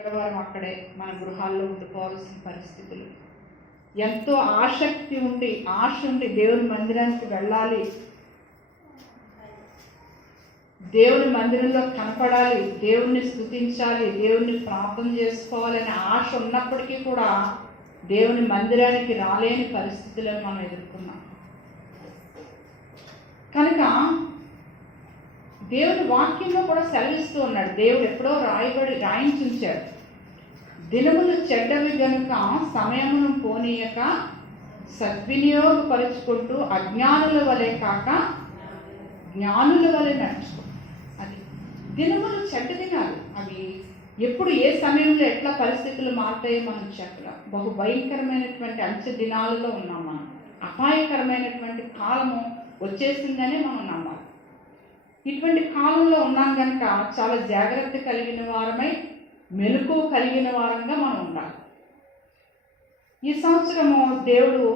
ఎక్కడ వారం అక్కడే మన గృహాల్లో ఉండిపోవాల్సిన పరిస్థితులు. ఎంతో ఆశ ఉండి దేవుని మందిరానికి వెళ్ళాలి, దేవుని మందిరంలో కనపడాలి, దేవుణ్ణి స్తుతించాలి, దేవుణ్ణి ప్రార్థన చేసుకోవాలనే ఆశ ఉన్నప్పటికీ కూడా దేవుని మందిరానికి రాలేని పరిస్థితులను మనం ఎదుర్కొన్నాం. కనుక దేవుని వాక్యంలో కూడా సెలవిస్తూ ఉన్నాడు. దేవుడు ఎప్పుడో రాయించుంచాడు, దినములు చెడ్డవి గనుక సమయమును పోనీయక సద్వినియోగపరుచుకుంటూ అజ్ఞానుల వలె కాక జ్ఞానుల వలె నడుచుకో. అది దినములు చెడ్డ దినాలు. అవి ఎప్పుడు ఏ సమయంలో ఎట్లా పరిస్థితులు మారుతాయో మనం చెప్పలేం. బహు భయంకరమైనటువంటి అంచె దినాలలో ఉన్నాం మనం. అపాయకరమైనటువంటి కాలము వచ్చేసిందనే మనం నమ్మాలి. ఇటువంటి కాలంలో ఉన్నాం కనుక చాలా జాగ్రత్త కలిగిన వారమై మెలకువ కలిగిన వారంగా మనం ఉండాలి. ఈ సంవత్సరము దేవుడు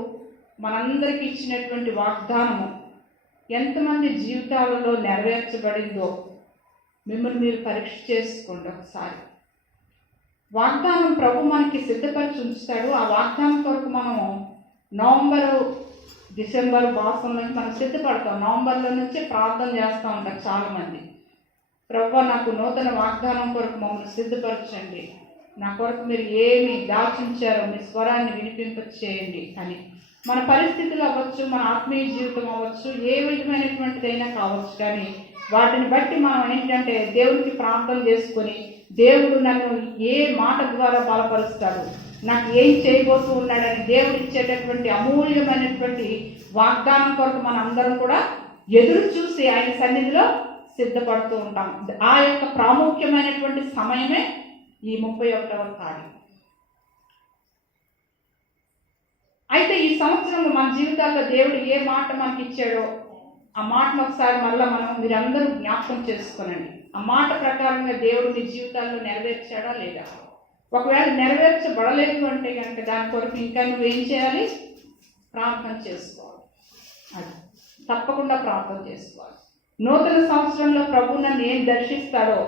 మనందరికీ ఇచ్చినటువంటి వాగ్దానము ఎంతమంది జీవితాలలో నెరవేర్చబడిందో మిమ్మల్ని మీరు పరీక్ష చేసుకోండి ఒకసారి. వాగ్దానం ప్రభు మనకి సిద్ధపరిచి ఉంచుతాడు. ఆ వాగ్దానం కొరకు మనము నవంబరు డిసెంబర్ మాసంలో మనం సిద్ధపడతాం. నవంబర్లో నుంచి ప్రార్థన చేస్తూ ఉంటారు చాలామంది. ప్రభు నాకు నూతన వాగ్దానం కొరకు మమ్మల్ని సిద్ధపరచండి, నా కొరకు మీరు ఏమి దాచించారో మీ స్వరాన్ని వినిపింపచేయండి అని. మన పరిస్థితులు అవ్వచ్చు, మన ఆత్మీయ జీవితం అవ్వచ్చు, ఏ విధమైనటువంటిదైనా కావచ్చు, కానీ వాటిని బట్టి మనం ఏంటంటే దేవునికి ప్రార్థన చేసుకొని దేవుడు నన్ను ఏ మాట ద్వారా బలపరుస్తాడు, నాకు ఏం చేయబోతూ ఉన్నాడని దేవుడు ఇచ్చేటటువంటి అమూల్యమైనటువంటి వాగ్దానం కొరకు మన అందరం కూడా ఎదురు చూసి ఆయన సన్నిధిలో సిద్ధపడుతూ ఉంటాం. ఆ యొక్క ప్రాముఖ్యమైనటువంటి సమయమే ఈ 31వ తారీఖు. అయితే ఈ సంవత్సరంలో మన జీవితాల్లో దేవుడు ఏ మాట మనకి ఇచ్చాడో ఆ మాటను ఒకసారి మళ్ళీ మీరందరూ జ్ఞాపకం చేసుకోనండి. ఆ మాట ప్రకారంగా దేవుడు మీ జీవితాల్లో నెరవేర్చాడా లేదా? ఒకవేళ నెరవేర్చబడలేదు అంటే కనుక దాని కొరకు ఇంకా నువ్వేం చేయాలి? ప్రార్థన చేసుకోవాలి. అది తప్పకుండా ప్రార్థన చేసుకోవాలి. నూతన సంవత్సరంలో ప్రభు నన్ను ఏం దర్శిస్తాడో,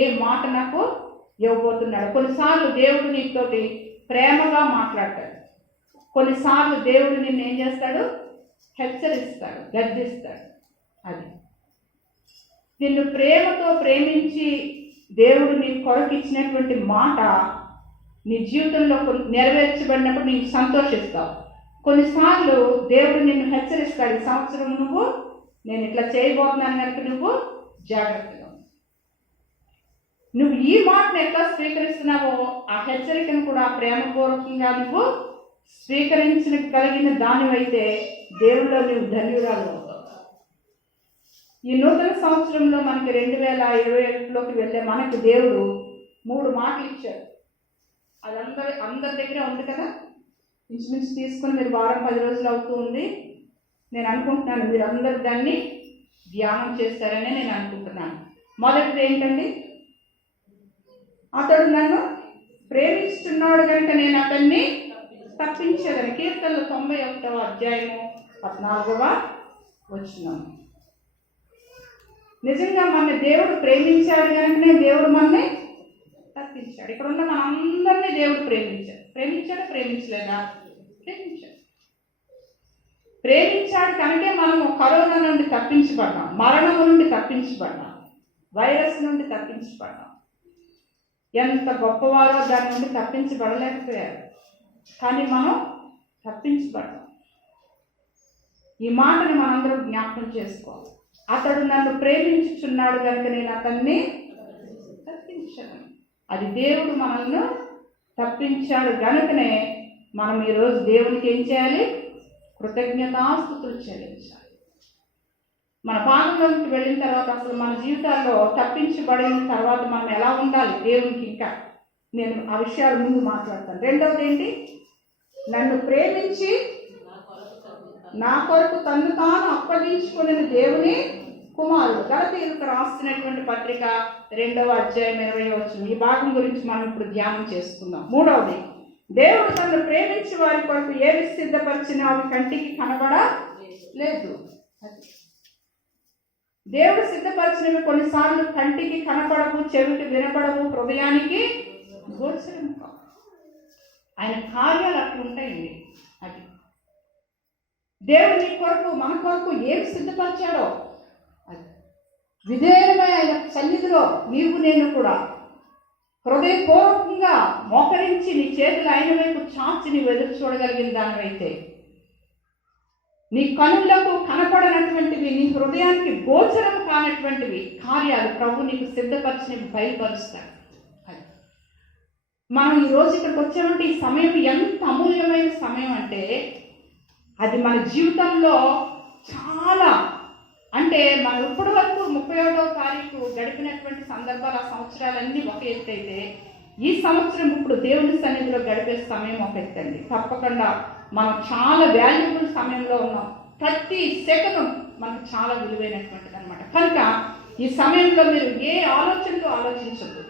ఏ మాట నాకు ఇవ్వబోతున్నాడు. కొన్నిసార్లు దేవుడు నీతోటి ప్రేమగా మాట్లాడతాడు, కొన్నిసార్లు దేవుడు నిన్ను ఏం చేస్తాడు? హెచ్చరిస్తాడు, గద్దిస్తాడు. అది నిన్ను ప్రేమతో ప్రేమించి దేవుడు నీ కొరకు ఇచ్చినటువంటి మాట నీ జీవితంలో నెరవేర్చబడినప్పుడు నీకు సంతోషిస్తావు. కొన్నిసార్లు దేవుడు నిన్ను హెచ్చరిస్తాడు, ఈ సంవత్సరం నేను ఇట్లా చేయబోతున్నాను కనుక నువ్వు జాగ్రత్తగా. నువ్వు ఈ మాటను ఎట్లా స్వీకరిస్తున్నావో ఆ హెచ్చరికను కూడా ప్రేమపూర్వకంగా నువ్వు స్వీకరించగలిగిన దానివైతే దేవుళ్ళో నువ్వు ధన్యురాలు అవుతావు. ఈ నూతన సంవత్సరంలో మనకి 2021లోకి వెళ్ళే మనకు దేవుడు 3 మాటలు ఇచ్చాడు. అది అందరి దగ్గర ఉంది కదా, ఇంచుమించు తీసుకుని మీరు వారం 10 రోజులు అవుతూ ఉంది. నేను అనుకుంటున్నాను మీరు అందరు దాన్ని ధ్యానం చేస్తారని నేను అనుకుంటున్నాను. మొదటిది ఏంటండి? అతడు నన్ను ప్రేమిస్తున్నాడు కనుక నేను అతన్ని తప్పించదని. కీర్తనలు 91వ అధ్యాయము 14వ వచనం. నిజంగా మన దేవుడు ప్రేమించాడు కనుకనే దేవుడు మనల్ని తప్పించాడు. ఇక్కడ ఉన్న మనందరినీ దేవుడు ప్రేమించాడా? ప్రేమించలేదా? ప్రేమించాడు కనుకే మనము కరోనా నుండి తప్పించబడ్డాం, మరణము నుండి తప్పించబడ్డాం, వైరస్ నుండి తప్పించబడ్డాం. ఎంత గొప్పవారో దాని నుండి తప్పించబడలేకపోయారు, కానీ మనం తప్పించబడ్డాం. ఈ మాటని మనందరం జ్ఞాపకం చేసుకోవాలి. అతడు నన్ను ప్రేమించుచున్నాడు కనుక నేను అతన్ని తప్పించాను. అది దేవుడు మనల్ని తప్పించాడు కనుకనే మనం ఈరోజు దేవునికి ఏం చేయాలి? కృతజ్ఞతాస్తుతులు చెల్లించాలి. మన పాలనలోకి వెళ్ళిన తర్వాత అసలు మన జీవితాల్లో తప్పించబడిన తర్వాత మనం ఎలా ఉండాలి దేవునికి, ఇంకా నేను ఆ విషయాలు ముందు మాట్లాడతాను. రెండవది ఏంటి? నన్ను ప్రేమించి నా కొరకు తన్ను తాను అప్పగించుకున్న దేవుని కుమారుడు. గలతీయులకు రాస్తున్నటువంటి పత్రిక 2వ అధ్యాయం 20వ వచనం. ఈ భాగం గురించి మనం ఇప్పుడు ధ్యానం చేసుకుందాం. మూడవది, దేవుడు తనను ప్రేమించి వారి కొరకు ఏవి సిద్ధపరిచినా అవి కంటికి కనబడలేదు. దేవుడు సిద్ధపరిచినవి కొన్నిసార్లు కంటికి కనపడవు, చెవికి వినపడవు, హృదయానికి గోచరము కావు. ఆయన కార్యాలు అట్లా ఉంటాయండి. అది దేవుడు నీ కొరకు మన కొరకు ఏం సిద్ధపరిచాడో అది విధేయమైన ఆయన సన్నిధిలో నీవు నేను కూడా హృదయపూర్వకంగా మోకరించి నీ చేతులు ఆయన వైపు చాచి నీవు ఎదురు చూడగలిగిన దానివైతే, నీ కనులకు కనపడనటువంటివి, నీ హృదయానికి గోచరం కానటువంటివి కార్యాలు ప్రభు నీకు సిద్ధపరిచి నీకు బయలుపరుస్తాడు. అది మనం ఈరోజు ఇక్కడికి వచ్చామంటే ఈ సమయం ఎంత అమూల్యమైన సమయం అంటే అది మన జీవితంలో చాలా, అంటే మనం ఇప్పటి వరకు 31వ తారీఖు గడిపినటువంటి సందర్భాలు, ఆ సంవత్సరాలన్నీ ఒక ఎత్తు అయితే, ఈ సంవత్సరం ఇప్పుడు దేవుని సన్నిధిలో గడిపే సమయం ఒక ఎత్తండి. తప్పకుండా మనం చాలా వాల్యుబుల్ సమయంలో ఉన్నాం. ప్రతి సెకండ్ మనకు చాలా విలువైనటువంటిది అనమాట. కనుక ఈ సమయంలో మీరు ఏ ఆలోచనలు ఆలోచించద్దు,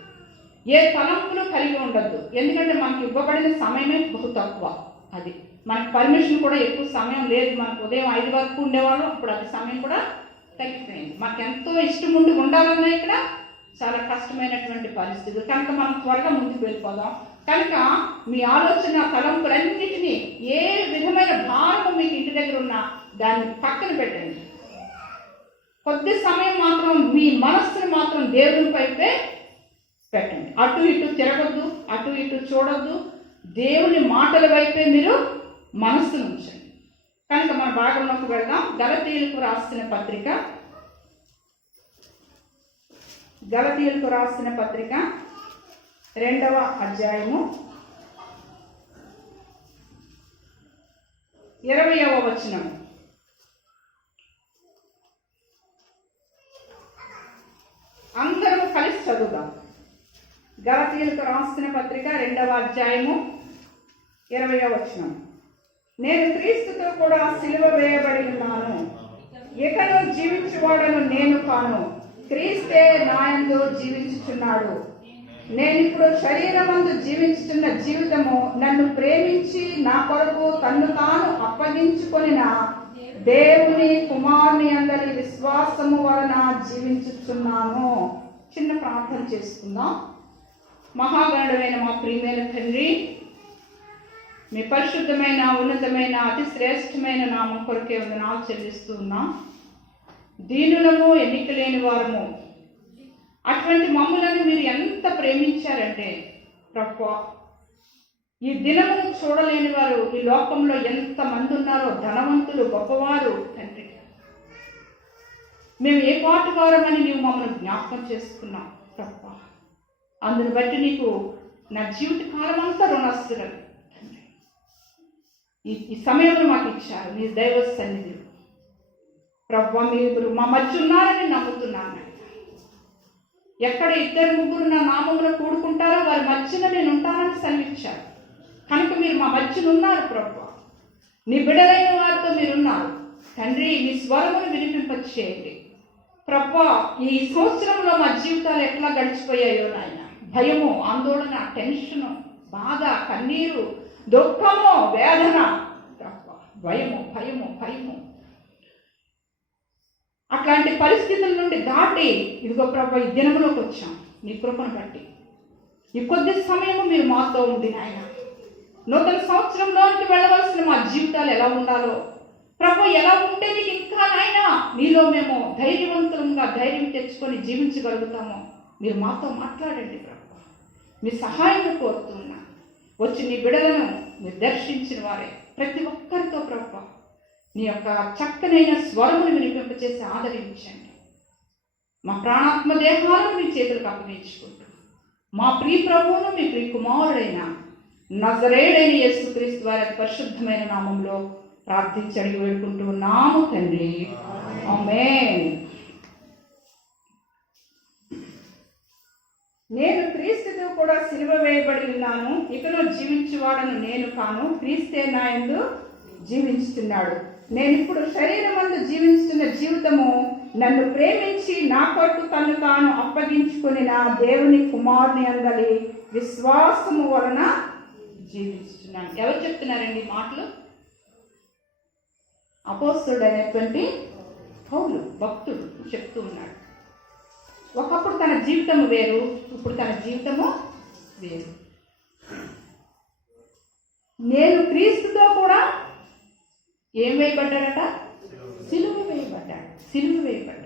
ఏ తలంపులు కలిగి ఉండద్దు. ఎందుకంటే మనకి ఇవ్వబడిన సమయమే బహు తక్కువ. అది మనకు పర్మిషన్ కూడా ఎక్కువ సమయం లేదు. మనకు ఉదయం 5 వరకు ఉండేవాళ్ళం, ఇప్పుడు అది సమయం కూడా తగ్గిపోయింది. మనకు ఎంతో ఇష్టం ఉండి ఉండాలన్నా ఇక్కడ చాలా కష్టమైనటువంటి పరిస్థితులు. కనుక మనం త్వరగా ముందుకు వెళ్ళిపోదాం. కనుక మీ ఆలోచన తలంపులన్నిటినీ, ఏ విధమైన భారము మీకు ఇంటి దగ్గర ఉన్నా దాన్ని పక్కన పెట్టండి. కొద్ది సమయం మాత్రం మీ మనస్సును మాత్రం దేవుని వైపే పెట్టండి. అటు ఇటు తిరగద్దు, అటు ఇటు చూడొద్దు. దేవుని మాటల వైపే మీరు మనస్సును ఉంచండి. కనుక మన భాగంలోకి వెళ్దాం. గలతీయులకు రాసిన పత్రిక, గలతీయులకు రాసిన పత్రిక 2వ అధ్యాయము 20వ వచనం. అందరూ కలిసి చదువుదాం. గలతీయులకు రాసిన పత్రిక 2వ అధ్యాయము 20వ వచనం. నేను క్రీస్తుతో కూడా సిలువ వేయబడి ఉన్నాను, ఇకను జీవించువాడను నేను కాను, క్రీస్తే నాయందు జీవించుచున్నాడు. నేనిప్పుడు శరీరమందు జీవించుతున్న జీవితము నన్ను ప్రేమించి నా కొరకు తన్ను తాను అప్పగించుకొనిన దేవుని కుమారుని అందరి విశ్వాసము వలన జీవించుచున్నాను. చిన్న ప్రార్థన చేసుకుందాం. మహాగణుడైన మా ప్రియమైన తండ్రి, మీ పరిశుద్ధమైన ఉన్నతమైన అతి శ్రేష్టమైన నామం కొరకే వందనాలు చెల్లిస్తూ ఉన్నాం. దీనులము, ఎన్నిక లేని వారము, అటువంటి మమ్ములను మీరు ఎంత ప్రేమించారంటే ప్రభువా, ఈ దినమును చూడలేని వారు ఈ లోకంలో ఎంతమంది ఉన్నారో, ధనవంతులు, గొప్పవారు తండ్రి. మేము ఏ పాటు వారమని నీవు మమ్మల్ని జ్ఞాపకం చేసుకున్నాం ప్రభువా. అందుని బట్టి నీకు నా జీవిత కాలం అంతా రుణస్తులను తండ్రి. ఈ సమయంలో మాకు ఇచ్చారు నీ దైవ సన్నిధిలో ప్రభువా. మీరు మా మధ్య ఉన్నారని నమ్ముతున్నాను. ఎక్కడ 2-3 నా నామంలో కూడుకుంటారో వారి మధ్యన నేను ఉంటానని సెలవిచ్చారు. కనుక మీరు మా మధ్యన ఉన్నారు ప్రభువా. నీ బిడ్డలైన వారితో మీరున్నారు తండ్రి. మీ స్వరమును వినిపింపచేయండి ప్రభువా. ఈ సంవత్సరంలో మా జీవితాలు ఎట్లా గడిచిపోయాయో నాయన, భయము, ఆందోళన, టెన్షను, బాధ, కన్నీరు, దుఃఖము, వేదన ప్రభువా, భయము అట్లాంటి పరిస్థితుల నుండి దాటి ఇదిగో ప్రభు ఈ దినంలోకి వచ్చాం. నీ కృపను బట్టి ఈ కొద్ది సమయము మీరు మాతో ఉండి నాయన, నూతన సంవత్సరంలోనికి వెళ్ళవలసిన మా జీవితాలు ఎలా ఉండాలో ప్రభు, ఎలా ఉంటే నీకు ఇంకా నాయన నీలో మేము ధైర్యవంతులంగా ధైర్యం తెచ్చుకొని జీవించగలుగుతామో మీరు మాతో మాట్లాడండి ప్రభు. మీ సహాయం కోరుతున్నా. వచ్చి నీ బిడలను మీరు దర్శించిన వారే ప్రతి ఒక్కరితో ప్రభు నీ యొక్క చక్కనైన స్వరమును వినిపింపచేసి ఆదరించండి. మా ప్రాణాత్మ దేహాలను మీ చేతులకు అప్పగించుకుంటూ మా ప్రియ ప్రభువును మీ ప్రియ కుమారుడైన నజరేయుడైన యేసుక్రీస్తు వారి పరిశుద్ధమైన నామంలో ప్రార్థించి అడిగి వేడుకుంటూ ఉన్నాము తండ్రి. ఆమేన్. నేను క్రీస్తుతో కూడా సిలువ వేయబడి ఉన్నాను, ఇకను జీవించువాడను నేను కాను, క్రీస్తే నాయందు జీవించుతున్నాడు. నేను ఇప్పుడు శరీరమందు జీవించుతున్న జీవితము నన్ను ప్రేమించి నా కొరకు తను తాను అప్పగించుకుని నా దేవుని కుమారుని అందరి విశ్వాసము వలన జీవించుతున్నాను. ఎవరు చెప్తున్నారండి మాటలు? అపోస్తలుడైనటువంటి పౌలు భక్తుడు చెప్తూ ఉన్నాడు. ఒకప్పుడు తన జీవితము వేరు, ఇప్పుడు తన జీవితము వేరు. నేను క్రీస్తుతో కూడా ఏం వేయబడ్డాడట? సిలువ వేయబడ్డాడు. సిలువ వేయబడ్డాడు.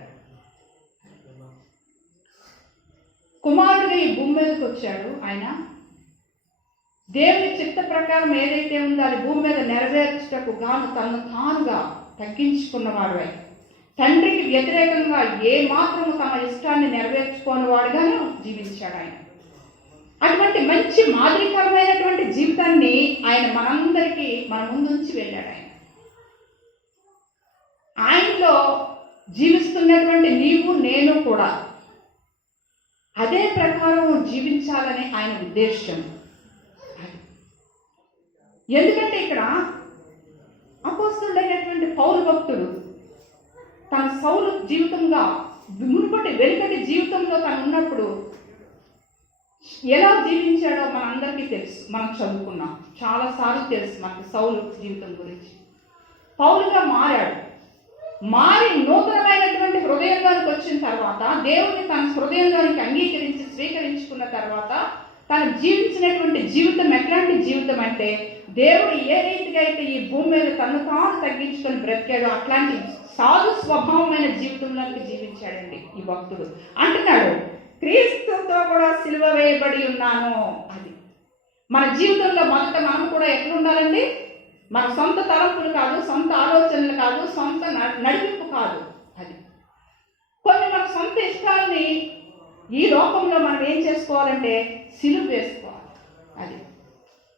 కుమారుడిగా ఈ భూమి మీదకి వచ్చాడు. ఆయన దేవుని చిత్త ప్రకారం ఏదైతే ఉందో అది భూమి మీద నెరవేర్చుటకు గాను తనను తానుగా తగ్గించుకున్నవాడు. తండ్రికి వ్యతిరేకంగా ఏ మాత్రము తన ఇష్టాన్ని నెరవేర్చుకోని వాడుగానే జీవించాడు ఆయన. అటువంటి మంచి మాదిరికరమైనటువంటి జీవితాన్ని ఆయన మనందరికీ మన ముందుంచి వెళ్ళాడు. ఆయనలో జీవిస్తున్నటువంటి నీవు నేను కూడా అదే ప్రకారం జీవించాలని ఆయన ఉద్దేశం. ఎందుకంటే ఇక్కడ అపోస్తలుడైనటువంటి పౌలు భక్తుడు తన సౌలు జీవితంగా వెనుకటి జీవితంలో తను ఉన్నప్పుడు ఎలా జీవించాడో మనందరికీ తెలుసు. మనం చదువుకున్నాం, చాలాసార్లు తెలుసు మనకు సౌలు జీవితం గురించి. పౌలుగా మారి నూతనమైనటువంటి హృదయంలోనికి వచ్చిన తర్వాత, దేవుని తన హృదయంలోనికి అంగీకరించి స్వీకరించుకున్న తర్వాత తను జీవించినటువంటి జీవితం ఎట్లాంటి జీవితం అంటే, దేవుడు ఏ రీతిగా అయితే ఈ భూమి మీద తను తాను తగ్గించుకొని బ్రతికాడో అట్లాంటి సాధు స్వభావమైన జీవితంలోకి జీవించాడండి ఈ భక్తుడు. అంటున్నాడు, క్రీస్తుతో కూడా సిలువ వేయబడి ఉన్నాను. అది మన జీవితంలో మొదట మనం కూడా ఎట్లా ఉండాలండి? మన సొంత తలంపులు కాదు, సొంత ఆలోచనలు కాదు, సొంత నడిపింపు కాదు. అది కొన్ని మన సొంత ఇష్టాలని ఈ లోకంలో మనం ఏం చేసుకోవాలంటే సిలువ వేసుకోవాలి. అది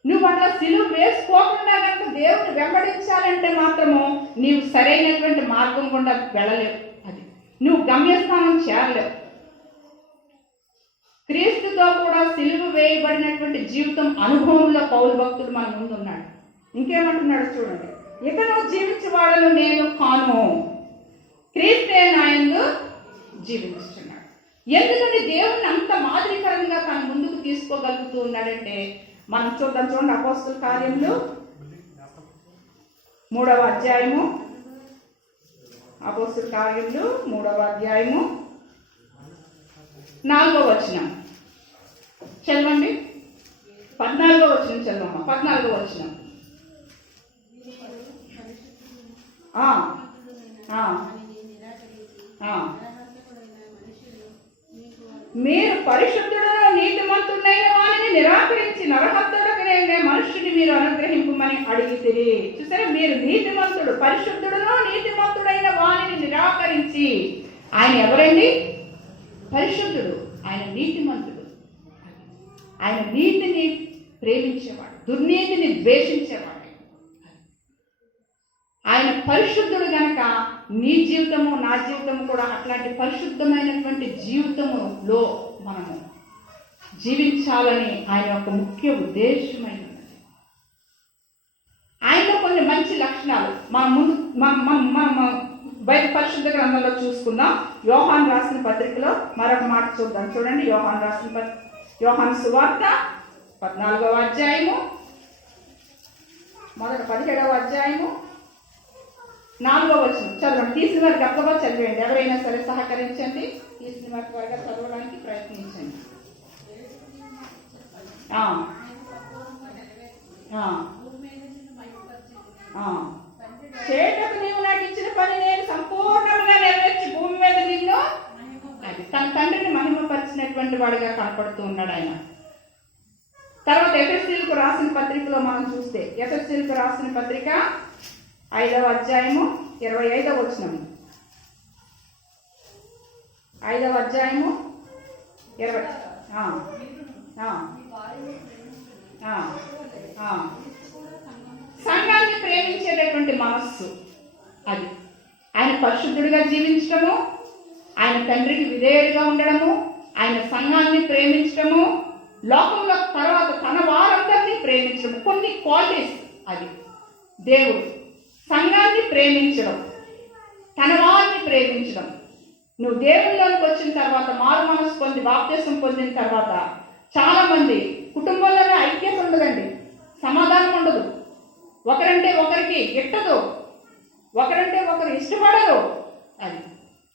నువ్వు అట్లా సిలువ వేసుకోకుండా కనుక దేవుని వెంబడించాలంటే మాత్రము నీవు సరైనటువంటి మార్గం గుండా వెళ్ళలేవు. అది నువ్వు గమ్యస్థానం చేరలేవు. క్రీస్తుతో కూడా సిలువ వేయబడినటువంటి జీవితం అనుభవంలో పౌలు భక్తుడు మన ముందున్నాడు. ఇంకేమంటున్నాడు చూడండి, ఇక నువ్వు జీవించేవాడను నేను కాను, క్రీస్తే నా యందు జీవించుతున్నాడు. ఎందుకంటే దేవుని అంత మాదిరికరంగా తన ముందుకు తీసుకోగలుగుతూ ఉన్నాడంటే మనం చూద్దాం. చూడండి, అపోస్తల కార్యములు 3వ అధ్యాయము, అపోస్తల కార్యములు 3వ అధ్యాయము 4వ వచనం చదవండి. 14వ వచనం చదవమ్మా. 14వ వచనం. మీరు పరిశుద్ధుడైన నీతిమంతుడైన వారిని నిరాకరించి నరహత్తుడైన మనుష్యుని మీరు అనుగ్రహింపమని అడిగితిరి. చూసారా, మీరు నీతిమంతుడు, పరిశుద్ధుడును నీతిమంతుడైన వారిని నిరాకరించి. ఆయన ఎవరండి? పరిశుద్ధుడు, ఆయన నీతిమంతుడు. ఆయన నీతిని ప్రేమించేవాడు, దుర్నీతిని ద్వేషించేవాడు. ఆయన పరిశుద్ధుడు గనక నీ జీవితము నా జీవితము కూడా అట్లాంటి పరిశుద్ధమైనటువంటి జీవితములో మనము జీవించాలని ఆయన యొక్క ముఖ్య ఉద్దేశమైనది. ఆయనలో కొన్ని మంచి లక్షణాలు మనం బయట పరిశుద్ధ గ్రంథంలో చూసుకుందాం. యోహాను రాసిన పత్రికలో మరొక మాట చూద్దాం. చూడండి, యోహాను సువార్త 14వ అధ్యాయము, 17వ అధ్యాయము 4వ వచనం చదవండి. తీసిన వారు గొప్పగా చదివేయండి. ఎవరైనా సరే సహకరించండి. తీసిన వారి త్వరగా చదవడానికి ప్రయత్నించండి. చేటకు నీవు నాకు ఇచ్చిన పని నేను సంపూర్ణంగా నెరవేర్చి భూమి మీద నిన్ను తన తండ్రిని మహిమపరిచినటువంటి వాడిగా కనపడుతూ ఉన్నాడు ఆయన. తర్వాత ఎఫెసీయులకు రాసిన పత్రికలో మనం చూస్తే, ఎఫెసీయులకు రాసిన పత్రిక 5వ అధ్యాయము 25వ వచనం. 5వ అధ్యాయము 20. సంఘాన్ని ప్రేమించేటటువంటి మనస్సు. అది ఆయన పరిశుద్ధుడిగా జీవించడము, ఆయన తండ్రికి విధేయుడిగా ఉండడము, ఆయన సంఘాన్ని ప్రేమించడము, లోకంలో తర్వాత తన వారందరినీ ప్రేమించడం. కొన్ని క్వాలిటీస్. అది దేవుడు సంఘాన్ని ప్రేమించడం, తన వారిని ప్రేమించడం. నువ్వు దేవుళ్ళలోకి వచ్చిన తర్వాత, మారు మనసు పొంది బాప్తిసం పొందిన తర్వాత చాలా మంది కుటుంబంలోనే ఐక్యత ఉండదండి, సమాధానం ఉండదు, ఒకరంటే ఒకరికి గిట్టదు, ఒకరంటే ఒకరు ఇష్టపడరు. అది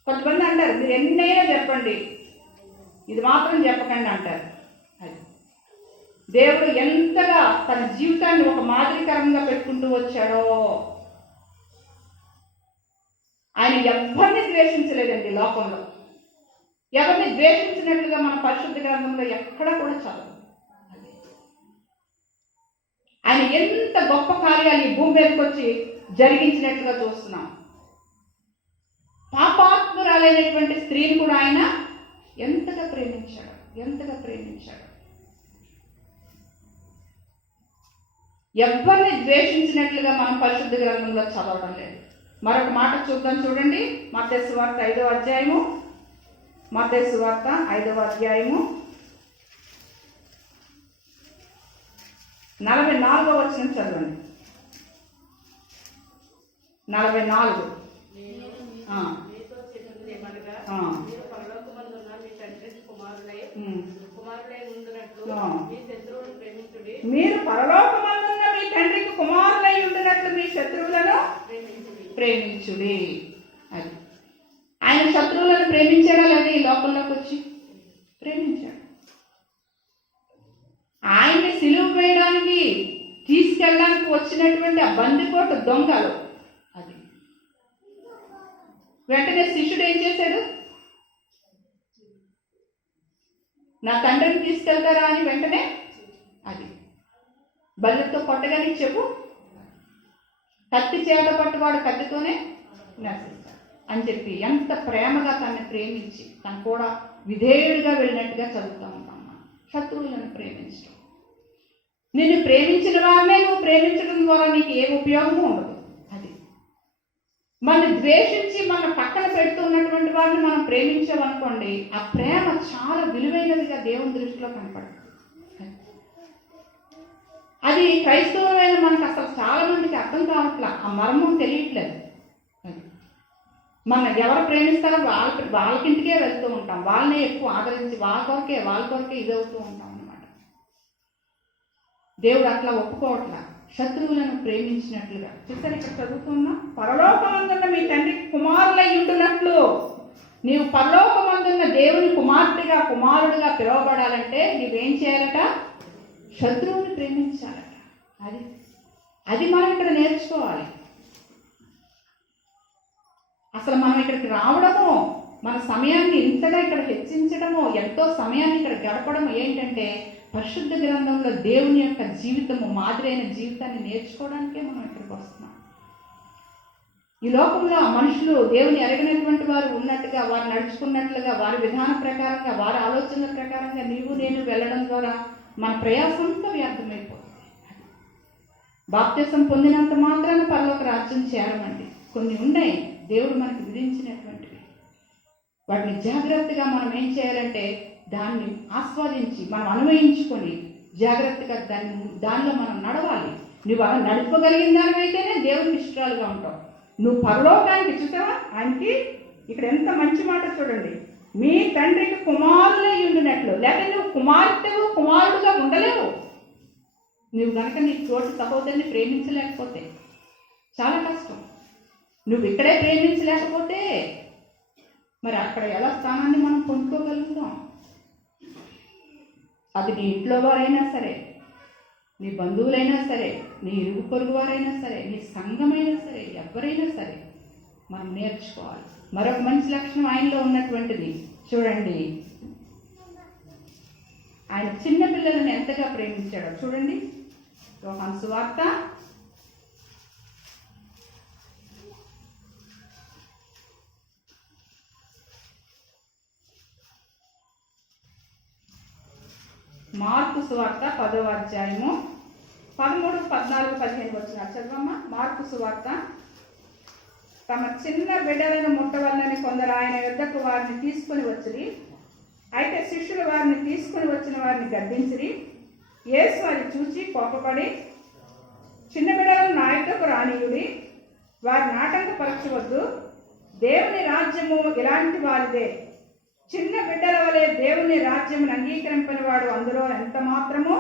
కొంతమంది అంటారు, మీరు ఎన్నైనా చెప్పండి, ఇది మాత్రం చెప్పకండి అంటారు. అది దేవుడు ఎంతగా తన జీవితాన్ని ఒక మాదిరికరంగా పెట్టుకుంటూ వచ్చాడో. ఆయన ఎవరిని ద్వేషించలేదండి లోకంలో. ఎవరిని ద్వేషించినట్లుగా మన పరిశుద్ధ గ్రంథంలో ఎక్కడ కూడా చదవదు. ఆయన ఎంత గొప్ప కార్యాలు ఈ భూమి మీదకి వచ్చి జరిగించినట్లుగా చూస్తున్నాం. పాపాత్మురాలైనటువంటి స్త్రీని కూడా ఆయన ఎంతగా ప్రేమించాడు, ఎంతగా ప్రేమించాడు. ఎవరిని ద్వేషించినట్లుగా మనం పరిశుద్ధ గ్రంథంలో చదవడం లేదు. మరొక మాట చూద్దాం, చూడండి. మత్తయి సువార్త 5వ అధ్యాయము, మత్తయి సువార్త 5వ అధ్యాయము 44వ వచనం చదవండి. 44. మీరు పరలోకమందున్న మీ తండ్రికి కుమారులై ఉండినట్లు మీ శత్రువులను ప్రేమించుడి. అది ఆయన శత్రువులను ప్రేమించాడా లేదా? ఈ లోకంలోకి వచ్చి ప్రేమించాడు. ఆయన్ని సిలువ వేయడానికి తీసుకెళ్ళడానికి వచ్చినటువంటి ఆ బందిపోటు దొంగలు, అది వెంటనే శిష్యుడు ఏం చేశాడు? నా తండ్రిని తీసుకెళ్తారా అని వెంటనే అది బల్లెతో కొట్టగానే చెప్పు, కత్తి చేత పట్టువాడు కత్తితోనే నశిస్తాడు అని చెప్పి ఎంత ప్రేమగా తనని ప్రేమించి తను కూడా విధేయుడిగా వెళ్ళినట్టుగా చదువుతూ ఉంటాం. శత్రువులను ప్రేమించడం, నిన్ను ప్రేమించిన వారినే నువ్వు ప్రేమించడం ద్వారా నీకు ఏ ఉపయోగము ఉండదు. అది మన ద్వేషించి మన పక్కన పెడుతున్నటువంటి వారిని మనం ప్రేమించామనుకోండి, ఆ ప్రేమ చాలా విలువైనదిగా దేవుని దృష్టిలో కనపడుతుంది. అది క్రైస్తవమైన మనకు అసలు చాలా మందికి అర్థం కావట్లా, ఆ మర్మం తెలియట్లేదు. మన ఎవరు ప్రేమిస్తారో వాళ్ళకింటికే వెళ్తూ ఉంటాం, వాళ్ళనే ఎక్కువ ఆదరించి వాళ్ళ కొరకే ఇదవుతూ ఉంటాం అన్నమాట. దేవుడు అట్లా ఒప్పుకోవట్లా, శత్రువులను ప్రేమించినట్లుగా. చూసారు ఇక్కడ చదువుతున్నా, పరలోకమందున్న మీ తండ్రికి కుమారులై ఉంటున్నట్లు. నీవు పరలోకమందున్న దేవుని కుమార్తెగా కుమారుడిగా పిలువబడాలంటే నీవేం చేయాలట? శత్రువుని ప్రేమించాలట. అది మనం ఇక్కడ నేర్చుకోవాలి. అసలు మనం ఇక్కడికి రావడమో, మన సమయాన్ని ఇంతగా ఇక్కడ హెచ్చించడమో, ఎంతో సమయాన్ని ఇక్కడ గడపడము ఏంటంటే పరిశుద్ధ గ్రంథంలో దేవుని యొక్క జీవితము, మాదిరైన జీవితాన్ని నేర్చుకోవడానికే మనం ఇక్కడికి వస్తున్నాం. ఈ లోకంలో ఆ మనుషులు దేవుని ఎరగినటువంటి వారు ఉన్నట్టుగా, వారు నడుచుకున్నట్లుగా, వారి విధానం ప్రకారంగా, వారి ఆలోచనల ప్రకారంగా నీవు నేను వెళ్ళడం ద్వారా మన ప్రయాసంతో వ్యర్థమైపోతుంది. బాప్తిసం పొందినంత మాత్రాన పరలోక రాజ్యం చేరమండి. కొన్ని ఉన్నాయి దేవుడు మనకు విధించినటువంటివి. వాటిని జాగ్రత్తగా మనం ఏం చేయాలంటే దాన్ని ఆస్వాదించి మనం అన్వయించుకొని జాగ్రత్తగా దానిలో మనం నడవాలి. నువ్వు అలా నడపగలిగిన దానివైతేనే దేవునికి ఇష్టాలుగా ఉంటావు. నువ్వు పరలోకానికి చూసావా? ఆయనకి ఇక్కడ ఎంత మంచి మాట చూడండి, మీ తండ్రికి కుమారులై ఉండినట్లు. లేకపోతే నువ్వు కుమార్తెవు కుమారుడుగా ఉండలేవు. నువ్వు కనుక నీ తోటి సహోదరిని ప్రేమించలేకపోతే చాలా కష్టం. నువ్వు ఇక్కడే ప్రేమించలేకపోతే మరి అక్కడ ఎలా స్థానాన్ని మనం పొందుకోగలుగుతాం? అది నీ ఇంట్లో వారైనా సరే, నీ బంధువులైనా సరే, నీ ఇరుగు పొరుగు వారైనా సరే, నీ సంఘమైనా సరే, ఎవరైనా సరే మనం నేర్చుకోవాలి. మరొక మంచి లక్షణం ఆయనలో ఉన్నటువంటిది చూడండి, ఆయన చిన్న పిల్లలను ఎంతగా ప్రేమించాడో చూడండి. యోహాను సువార్త 10వ అధ్యాయము 13, 14, 15 వచనాలు చదవమ్మా. మార్కు సువార్త. తమ చిన్న బిడ్డలను ముట్టవల్లని కొందరు ఆయన యొద్దకు వారిని తీసుకుని వచ్చిరి. అయితే శిష్యులు వారిని తీసుకుని వచ్చిన వారిని గద్దించిరి. యేసు అది చూచి కోపపడి, చిన్న బిడ్డలను నా యొద్దకు రానియుడి, వారిని ఆటంకపరచవద్దు, దేవుని రాజ్యము ఇలాంటి వారిదే. చిన్న బిడ్డల వలె దేవుని రాజ్యమును అంగీకరింపని వాడు అందులో ఎంత మాత్రమూ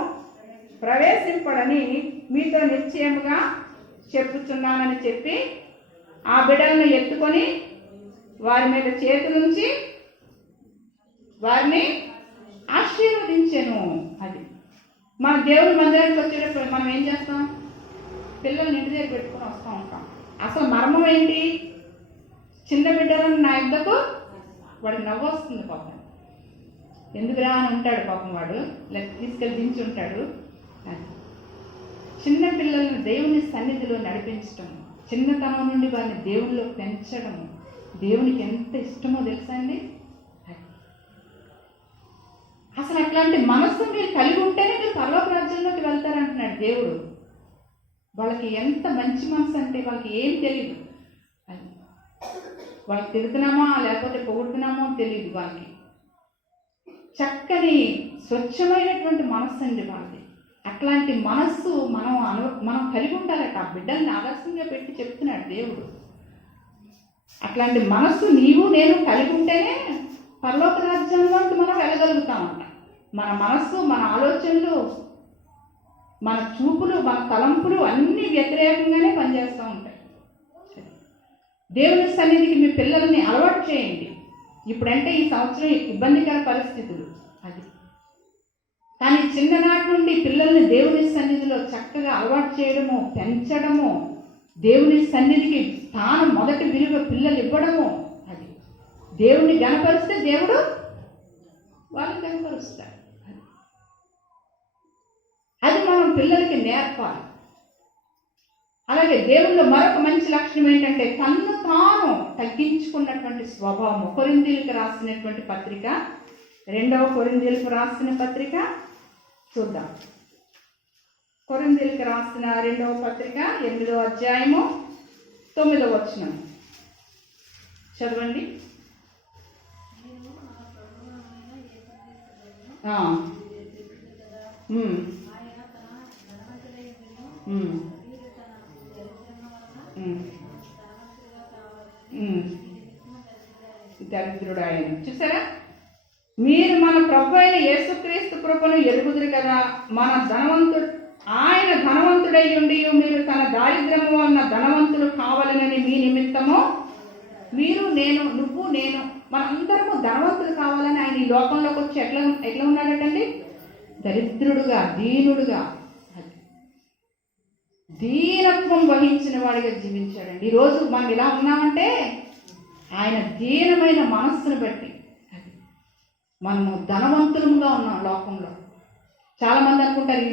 ప్రవేశింపడని మీతో నిశ్చయముగా చెప్పుచున్నానని చెప్పి ఆ బిడ్డలను ఎత్తుకొని వారి మీద చేతులుంచి వారిని ఆశీర్వదించెను. అది మన దేవుని మందిరానికి వచ్చేటప్పుడు మనం ఏం చేస్తాం? పిల్లల్ని ఇంటి దగ్గర పెట్టుకొని వస్తూ ఉంటాం. అసలు మర్మం ఏంటి? చిన్న బిడ్డలను నా ఇద్దకు వాడికి నవ్వు వస్తుంది పాపం. ఎందుకురా అని ఉంటాడు పాపం వాడు, లేకపోతే తీసుకెళ్ళి దించి ఉంటాడు. చిన్న పిల్లల్ని దేవుని సన్నిధిలో నడిపించటం, చిన్నతనం నుండి వారిని దేవునిలో పెంచడం దేవునికి ఎంత ఇష్టమో తెలుసా అండి? అసలు అట్లాంటి మనస్సు మీరు కలిగి ఉంటేనే మీరు పరలోక రాజ్యంలోకి వెళ్తారంటున్నాడు దేవుడు. వాళ్ళకి ఎంత మంచి మనసు అంటే వాళ్ళకి ఏం తెలియదు. వాళ్ళకి తిడుతున్నామా లేకపోతే పొగుడుతున్నామో తెలియదు. వాళ్ళకి చక్కని స్వచ్ఛమైనటువంటి మనస్సు అండి వాళ్ళది. అట్లాంటి మనస్సు మనం కలిగి ఉండాలట. ఆ బిడ్డల్ని ఆదర్శంగా పెట్టి చెప్తున్నాడు దేవుడు. అట్లాంటి మనస్సు నీవు నేను కలిగి ఉంటేనే పరలోక రాజ్యంలోకి మనం వెళ్ళగలుగుతామంట. మన మనస్సు, మన ఆలోచనలు, మన చూపులు, మన తలంపులు అన్నీ వ్యతిరేకంగానే పనిచేస్తూ ఉంటాయి. దేవుని సన్నిధికి మీ పిల్లల్ని అలవాటు చేయండి. ఇప్పుడంటే ఈ సంవత్సరం ఇబ్బందికర పరిస్థితులు అది, కానీ చిన్ననాటి నుండి పిల్లల్ని దేవుని సన్నిధిలో చక్కగా అలవాటు చేయడము, పెంచడము, దేవుని సన్నిధికి స్థానం, మొదటి విలువ పిల్లలు ఇవ్వడము, అది దేవుని గణపరిస్తే దేవుడు వాళ్ళని గణపరుస్తాడు. అది మనం పిల్లలకి నేర్పాలి. అలాగే దేవుల్లో మరొక మంచి లక్షణం ఏంటంటే తన్ను తాను తగ్గించుకున్నటువంటి స్వభావం. కొరింథీయులకు రాసినటువంటి పత్రిక, 2వ కొరింథీయులకు రాసిన పత్రిక చూద్దాం. కొరింథీయులకు రాసిన 2వ పత్రిక 8వ అధ్యాయము 9వ వచనం చదవండి. దరిద్రుడు ఆయన. చూసారా? మీరు మన ప్రభు అయిన యేసుక్రీస్తు కృపను ఎరుగుదురు కదా. ఆయన ధనవంతుడై ఉండి మీరు తన దారిద్ర్యము వలన ధనవంతులు కావాలనని మీ నిమిత్తము నువ్వు నేను మనందరము ధనవంతులు కావాలని ఆయన ఈ లోకంలోకి వచ్చి ఎట్లా ఉన్నాడటండి? దరిద్రుడుగా, దీనుడుగా, దీనత్వం వహించిన వాడిగా జీవించాడండి. ఈరోజు మనం ఇలా ఉన్నామంటే ఆయన దీనమైన మనస్సును బట్టి మనము ధనవంతులుగా ఉన్నాం లోకంలో. చాలామంది అనుకుంటారు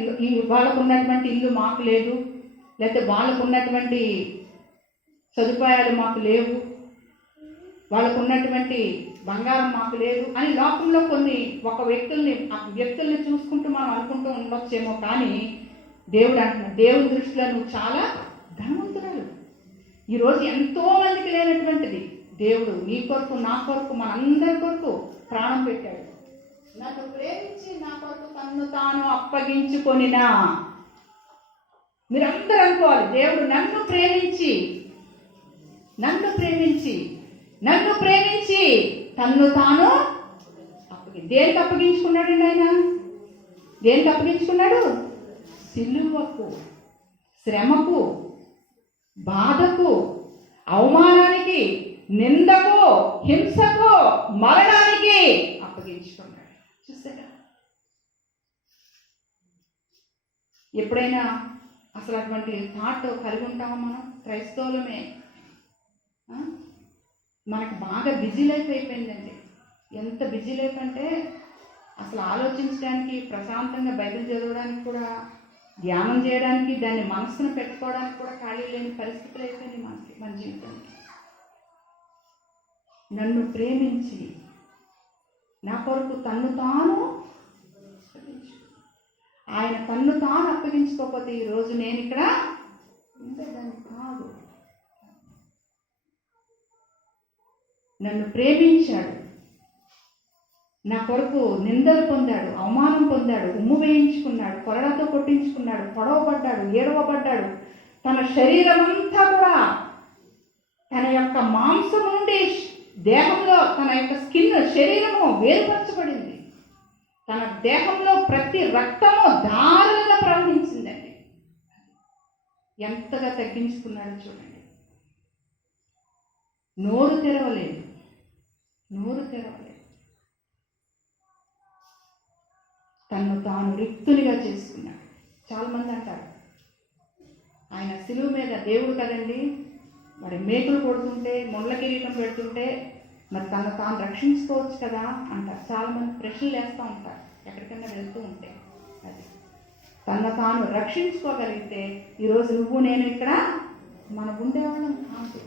వాళ్ళకు ఉన్నటువంటి ఇల్లు మాకు లేదు, లేకపోతే వాళ్ళకు ఉన్నటువంటి సదుపాయాలు మాకు లేవు, వాళ్ళకు ఉన్నటువంటి బంగారం మాకు లేదు అని లోకంలో ఒక వ్యక్తుల్ని చూసుకుంటూ మనం అనుకుంటూ ఉండొచ్చేమో. కానీ దేవుడు అంటున్నాడు, దేవుని దృష్టిలో నువ్వు చాలా ధనవంతురాలు. ఈరోజు ఎంతో మందికి లేనటువంటిది దేవుడు నీ కొరకు, నా కొరకు, మనందరి కొరకు ప్రాణం పెట్టాడు. నన్ను ప్రేమించి నా కొరకు తన్ను తాను అప్పగించుకొనినా. మీరందరూ అనుకోవాలి, దేవుడు నన్ను ప్రేమించి తన్ను తాను దేనికి అప్పగించుకున్నాడండి? ఆయన దేనికి అప్పగించుకున్నాడు? సిలువకు, శ్రమకు, బాధకు, అవమానానికి, నిందకు, హింసకు, మరణానికి అప్పగించుకున్నాడు. చూసారా? ఎప్పుడైనా అసలు అటువంటి థాట్ కలిగి ఉంటామా? మనం క్రైస్తవులమే. మనకు బాగా బిజీ లైఫ్ అయిపోయిందండి. ఎంత బిజీ లైఫ్ అంటే అసలు ఆలోచించడానికి, ప్రశాంతంగా బైబిల్ చదవడానికి కూడా, ధ్యానం చేయడానికి, దాన్ని మనసును పెట్టుకోవడానికి కూడా ఖాళీ లేని పరిస్థితులు అయిపోయింది మన జీవితానికి. నన్ను ప్రేమించి నా కొరకు తన్ను తాను ఆయన తన్ను తాను అప్పగించుకోకపోతే ఈరోజు నేను ఇక్కడ ఉండేదాన్ని కాదు. నన్ను ప్రేమించాడు, నా కొరకు నిందలు పొందాడు, అవమానం పొందాడు, ఉమ్ము వేయించుకున్నాడు, కొరడాతో కొట్టించుకున్నాడు, పొడవబడ్డాడు, ఏడవబడ్డాడు. తన శరీరం అంతా కూడా తన యొక్క మాంసం నుండి దేహంలో తన యొక్క శరీరము వేరుపరచబడింది. తన దేహంలో ప్రతి రక్తము ధారలుగా ప్రవహించిందండి. ఎంతగా తగ్గించుకున్నాడో చూడండి. నోరు తెరవలేదు. తను తాను రిక్తునిగా చేసుకున్నాడు. చాలామంది అంటారు ఆయన శిలువ మీద దేవుడు కదండి, మరి మేకులు కొడుతుంటే ముళ్ళ కిరీటం పెడుతుంటే మరి తను తాను రక్షించుకోవచ్చు కదా అంటారు. చాలామంది ప్రశ్నలు వేస్తూ ఉంటారు ఎక్కడికైనా వెళ్తూ ఉంటే. అది తను తాను రక్షించుకోగలిగితే ఈరోజు నువ్వు నేను ఇక్కడ మనం ఉండేవాళ్ళం కాదు.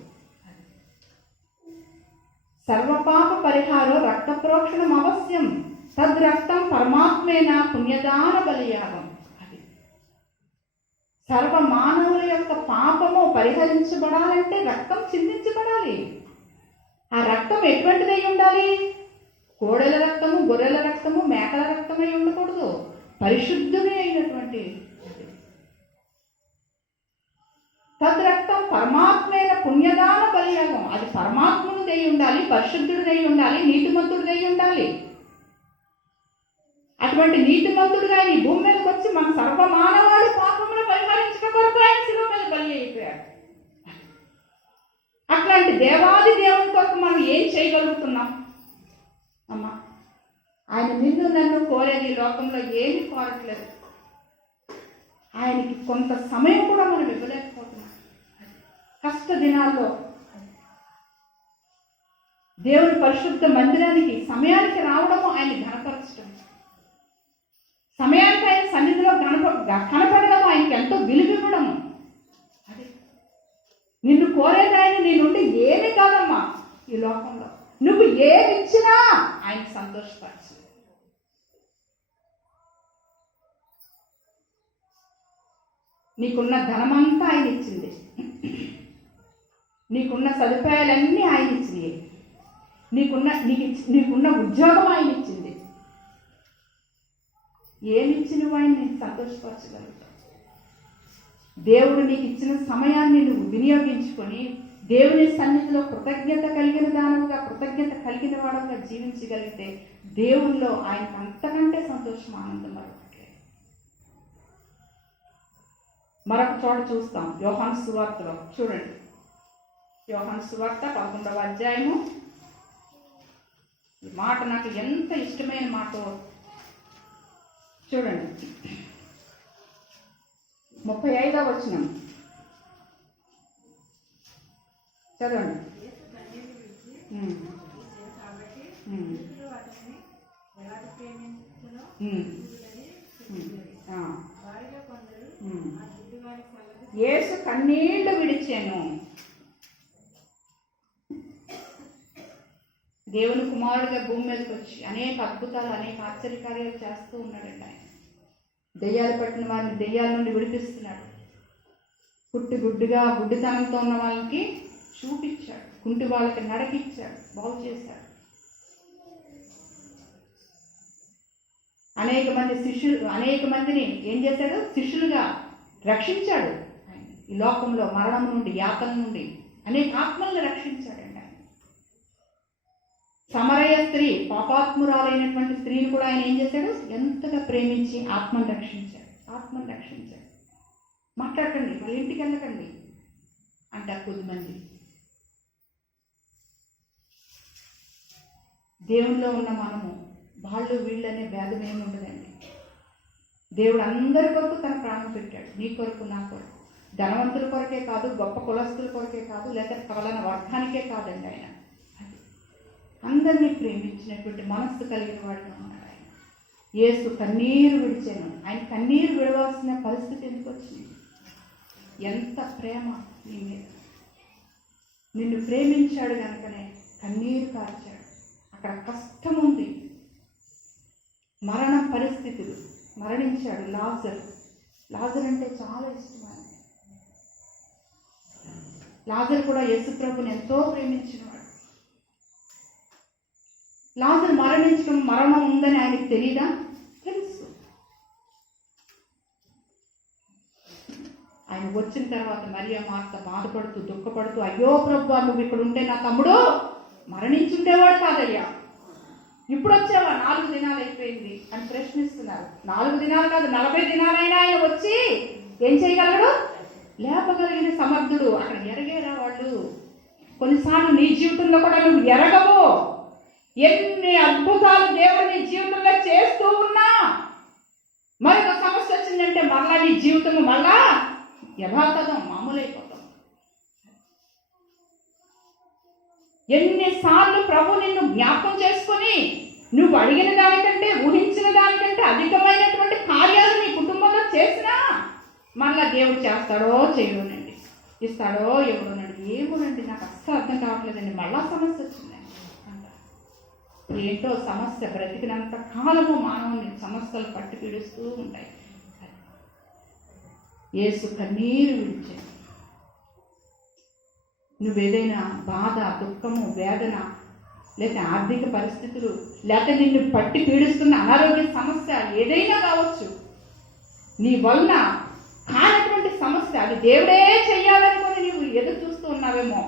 సర్వపాప పరిహారం రక్త ప్రోక్షణం అవశ్యం, తద్రక్తం పరమాత్మేన పుణ్యదాన బలియాగం. అది సర్వ మానవుల యొక్క పాపము పరిహరించబడాలంటే రక్తం చిందించబడాలి. ఆ రక్తం ఎటువంటిదై ఉండాలి? కోడెల రక్తము, గొర్రెల రక్తము, మేకల రక్తమై ఉండకూడదు. పరిశుద్ధమే అయినటువంటి తద్రక్తం పరమాత్మైన పుణ్యదాన బలియాగం. అది పరమాత్ముడిదై ఉండాలి, పరిశుద్ధుడిదై ఉండాలి, నీతిమంతుడిదై ఉండాలి. అటువంటి నీతిమంతుడిగా ఆయన ఈ భూమి మీదకి వచ్చి మన సర్వ మానవాళి పాపమును పరిహరించడం కొరకు ఆయన శిలువ మీద బలి అయిపోయాడు. అట్లాంటి దేవాది దేవుని కొరకు మనం ఏం చేయగలుగుతున్నాం అమ్మా? ఆయన నిన్ను నన్ను కోరేది ఈ లోకంలో ఏమీ కోరట్లేదు. ఆయనకి కొంత సమయం కూడా మనం ఇవ్వలేకపోతున్నాం. కష్ట దినాల్లో దేవుని పరిశుద్ధ మందిరానికి సమయానికి రావడము ఆయన ఘనపరచడం, సమయానికి ఆయన సన్నిధిలో కనపడడం, ఆయనకి ఎంతో విలువివ్వడము. అది నిన్ను కోరేది ఆయన నీ నుండి ఏమీ కాదమ్మా. ఈ లోకంలో నువ్వు ఏమి ఇచ్చినా ఆయనకి సంతోషపరచు. నీకున్న ధనమంతా ఆయన ఇచ్చింది, నీకున్న సదుపాయాలన్నీ ఆయన ఇచ్చినాయి, నీకున్న ఉద్యోగం ఆయన ఇచ్చింది. ఏమిచ్చి నువ్వు ఆయన్ని సంతోషపరచగలుగుతావు? దేవుడు నీకు ఇచ్చిన సమయాన్ని నువ్వు వినియోగించుకొని దేవుని సన్నిధిలో కృతజ్ఞత కలిగిన దానిగా, కృతజ్ఞత కలిగిన వాడుగా జీవించగలిగితే దేవుల్లో ఆయనకు అంతకంటే సంతోషం, ఆనందం మరొకటి. మరొక చోట చూస్తాం యోహాను సువార్తలో. చూడండి, యోహాను సువార్త 11వ అధ్యాయము. ఈ మాట నాకు ఎంత ఇష్టమైన మాట చూడండి. 35వ వచనం చదవండి. యేసు కన్నీళ్లు విడిచాను. దేవుని కుమారుడిగా భూమి మీదకి వచ్చి అనేక అద్భుతాలు, అనేక ఆశ్చర్యకార్యాలు చేస్తూ ఉన్నాడండి. ఆయన దెయ్యాలు పట్టిన వారిని దెయ్యాల నుండి విడిపిస్తున్నాడు. గుడ్డిగా గుడ్డితనంతో ఉన్న వాళ్ళకి చూపించాడు, కుంటి వాళ్ళకి నడకిచ్చాడు, బాగు చేశాడు. అనేక మందిని ఏం చేశాడు? శిష్యులుగా రక్షించాడు. ఆయన ఈ లోకంలో మరణం నుండి, యాతన నుండి అనేక ఆత్మలను రక్షించాడండి. ఆయన సమరయ స్త్రీ, పాపాత్మురాలైనటువంటి స్త్రీని కూడా ఆయన ఏం చేశాడు? ఎంతగా ప్రేమించి ఆత్మను రక్షించాడు. మాట్లాడకండి, వాళ్ళ ఇంటికి వెళ్ళకండి అంటారు కొద్దిమంది. దేవుల్లో ఉన్న మనము వాళ్ళు వీళ్ళనే భేదం ఏమి ఉండదండి. దేవుడు అందరి కొరకు తన ప్రాణం పెట్టాడు. నీ కొరకు, నా కొరకు, ధనవంతుల కొరకే కాదు, గొప్ప కులస్తుల కొరకే కాదు, లేక కవలన వర్గానికే కాదండి. ఆయన అందరినీ ప్రేమించినటువంటి మనస్సు కలిగిన వాడిగా ఉన్నాడు. ఆయన యేసు కన్నీరు విడిచాను. ఆయన కన్నీరు విడవాల్సిన పరిస్థితి ఎందుకు వచ్చింది? ఎంత ప్రేమ నీ మీద! నిన్ను ప్రేమించాడు కనుకనే కన్నీరు కార్చాడు. అక్కడ కష్టం ఉంది, మరణ పరిస్థితులు, మరణించాడు. లాజరు అంటే చాలా ఇష్టం ఆయన. లాజరు కూడా యేసుప్రభుని ఎంతో ప్రేమించినవాడు. లాజరు మరణం ఉందని ఆయనకు తెలీదా? తెలుసు. ఆయన వచ్చిన తర్వాత మరియా మార్త బాధపడుతూ, దుఃఖపడుతూ, అయ్యో ప్రభువా, నువ్వు ఇక్కడ ఉంటే నా తమ్ముడు మరణించుండేవాడు కాదయ్యా, ఇప్పుడు వచ్చావా? 4 దినాలు అయిపోయింది అని ప్రశ్నిస్తున్నారు. 4 దినాలు కాదు, 40 దినాలైనా ఆయన వచ్చి ఏం చేయగలడు? లేపగలిగిన సమర్థుడు. అక్కడ ఎరగేరా వాళ్ళు. కొన్నిసార్లు నీ జీవితంలో కూడా నువ్వు ఎరగవు. ఎన్ని అద్భుతాలు దేవుడు నీ జీవితంలో చేస్తూ ఉన్నా మరొక సమస్య వచ్చిందంటే మరలా నీ జీవితం మళ్ళా యథాతథం మామూలైపోతాం. ఎన్నిసార్లు ప్రభు నిన్ను జ్ఞాపకం చేసుకొని నువ్వు అడిగిన దానికంటే ఊహించిన దానికంటే అధికమైనటువంటి కార్యాలు నీ కుటుంబంలో చేసినా మళ్ళా దేవుడు చేస్తాడో చేయడోనండి, ఇస్తాడో ఎవడోనండి, ఏమోనండి నాకు అస్సలు అర్థం కావట్లేదండి, మళ్ళా సమస్య వచ్చిందండి అంటారు. ఏంటో సమస్య బ్రతికినంత కాలము మానవుని సమస్యలు పట్టి పీడిస్తూ ఉంటాయి. యేసు కన్నీరు విడిచాడు. నువ్వేదైనా బాధ, దుఃఖము, వేదన, లేక ఆర్థిక పరిస్థితులు, లేక నిన్ను పట్టి పీడిస్తున్న అనారోగ్య సమస్య ఏదైనా కావచ్చు, నీ వలన కానటువంటి సమస్య, అది దేవుడే చెయ్యాలనుకొని నీవు ఎదురు చూస్తూ ఉన్నావేమో,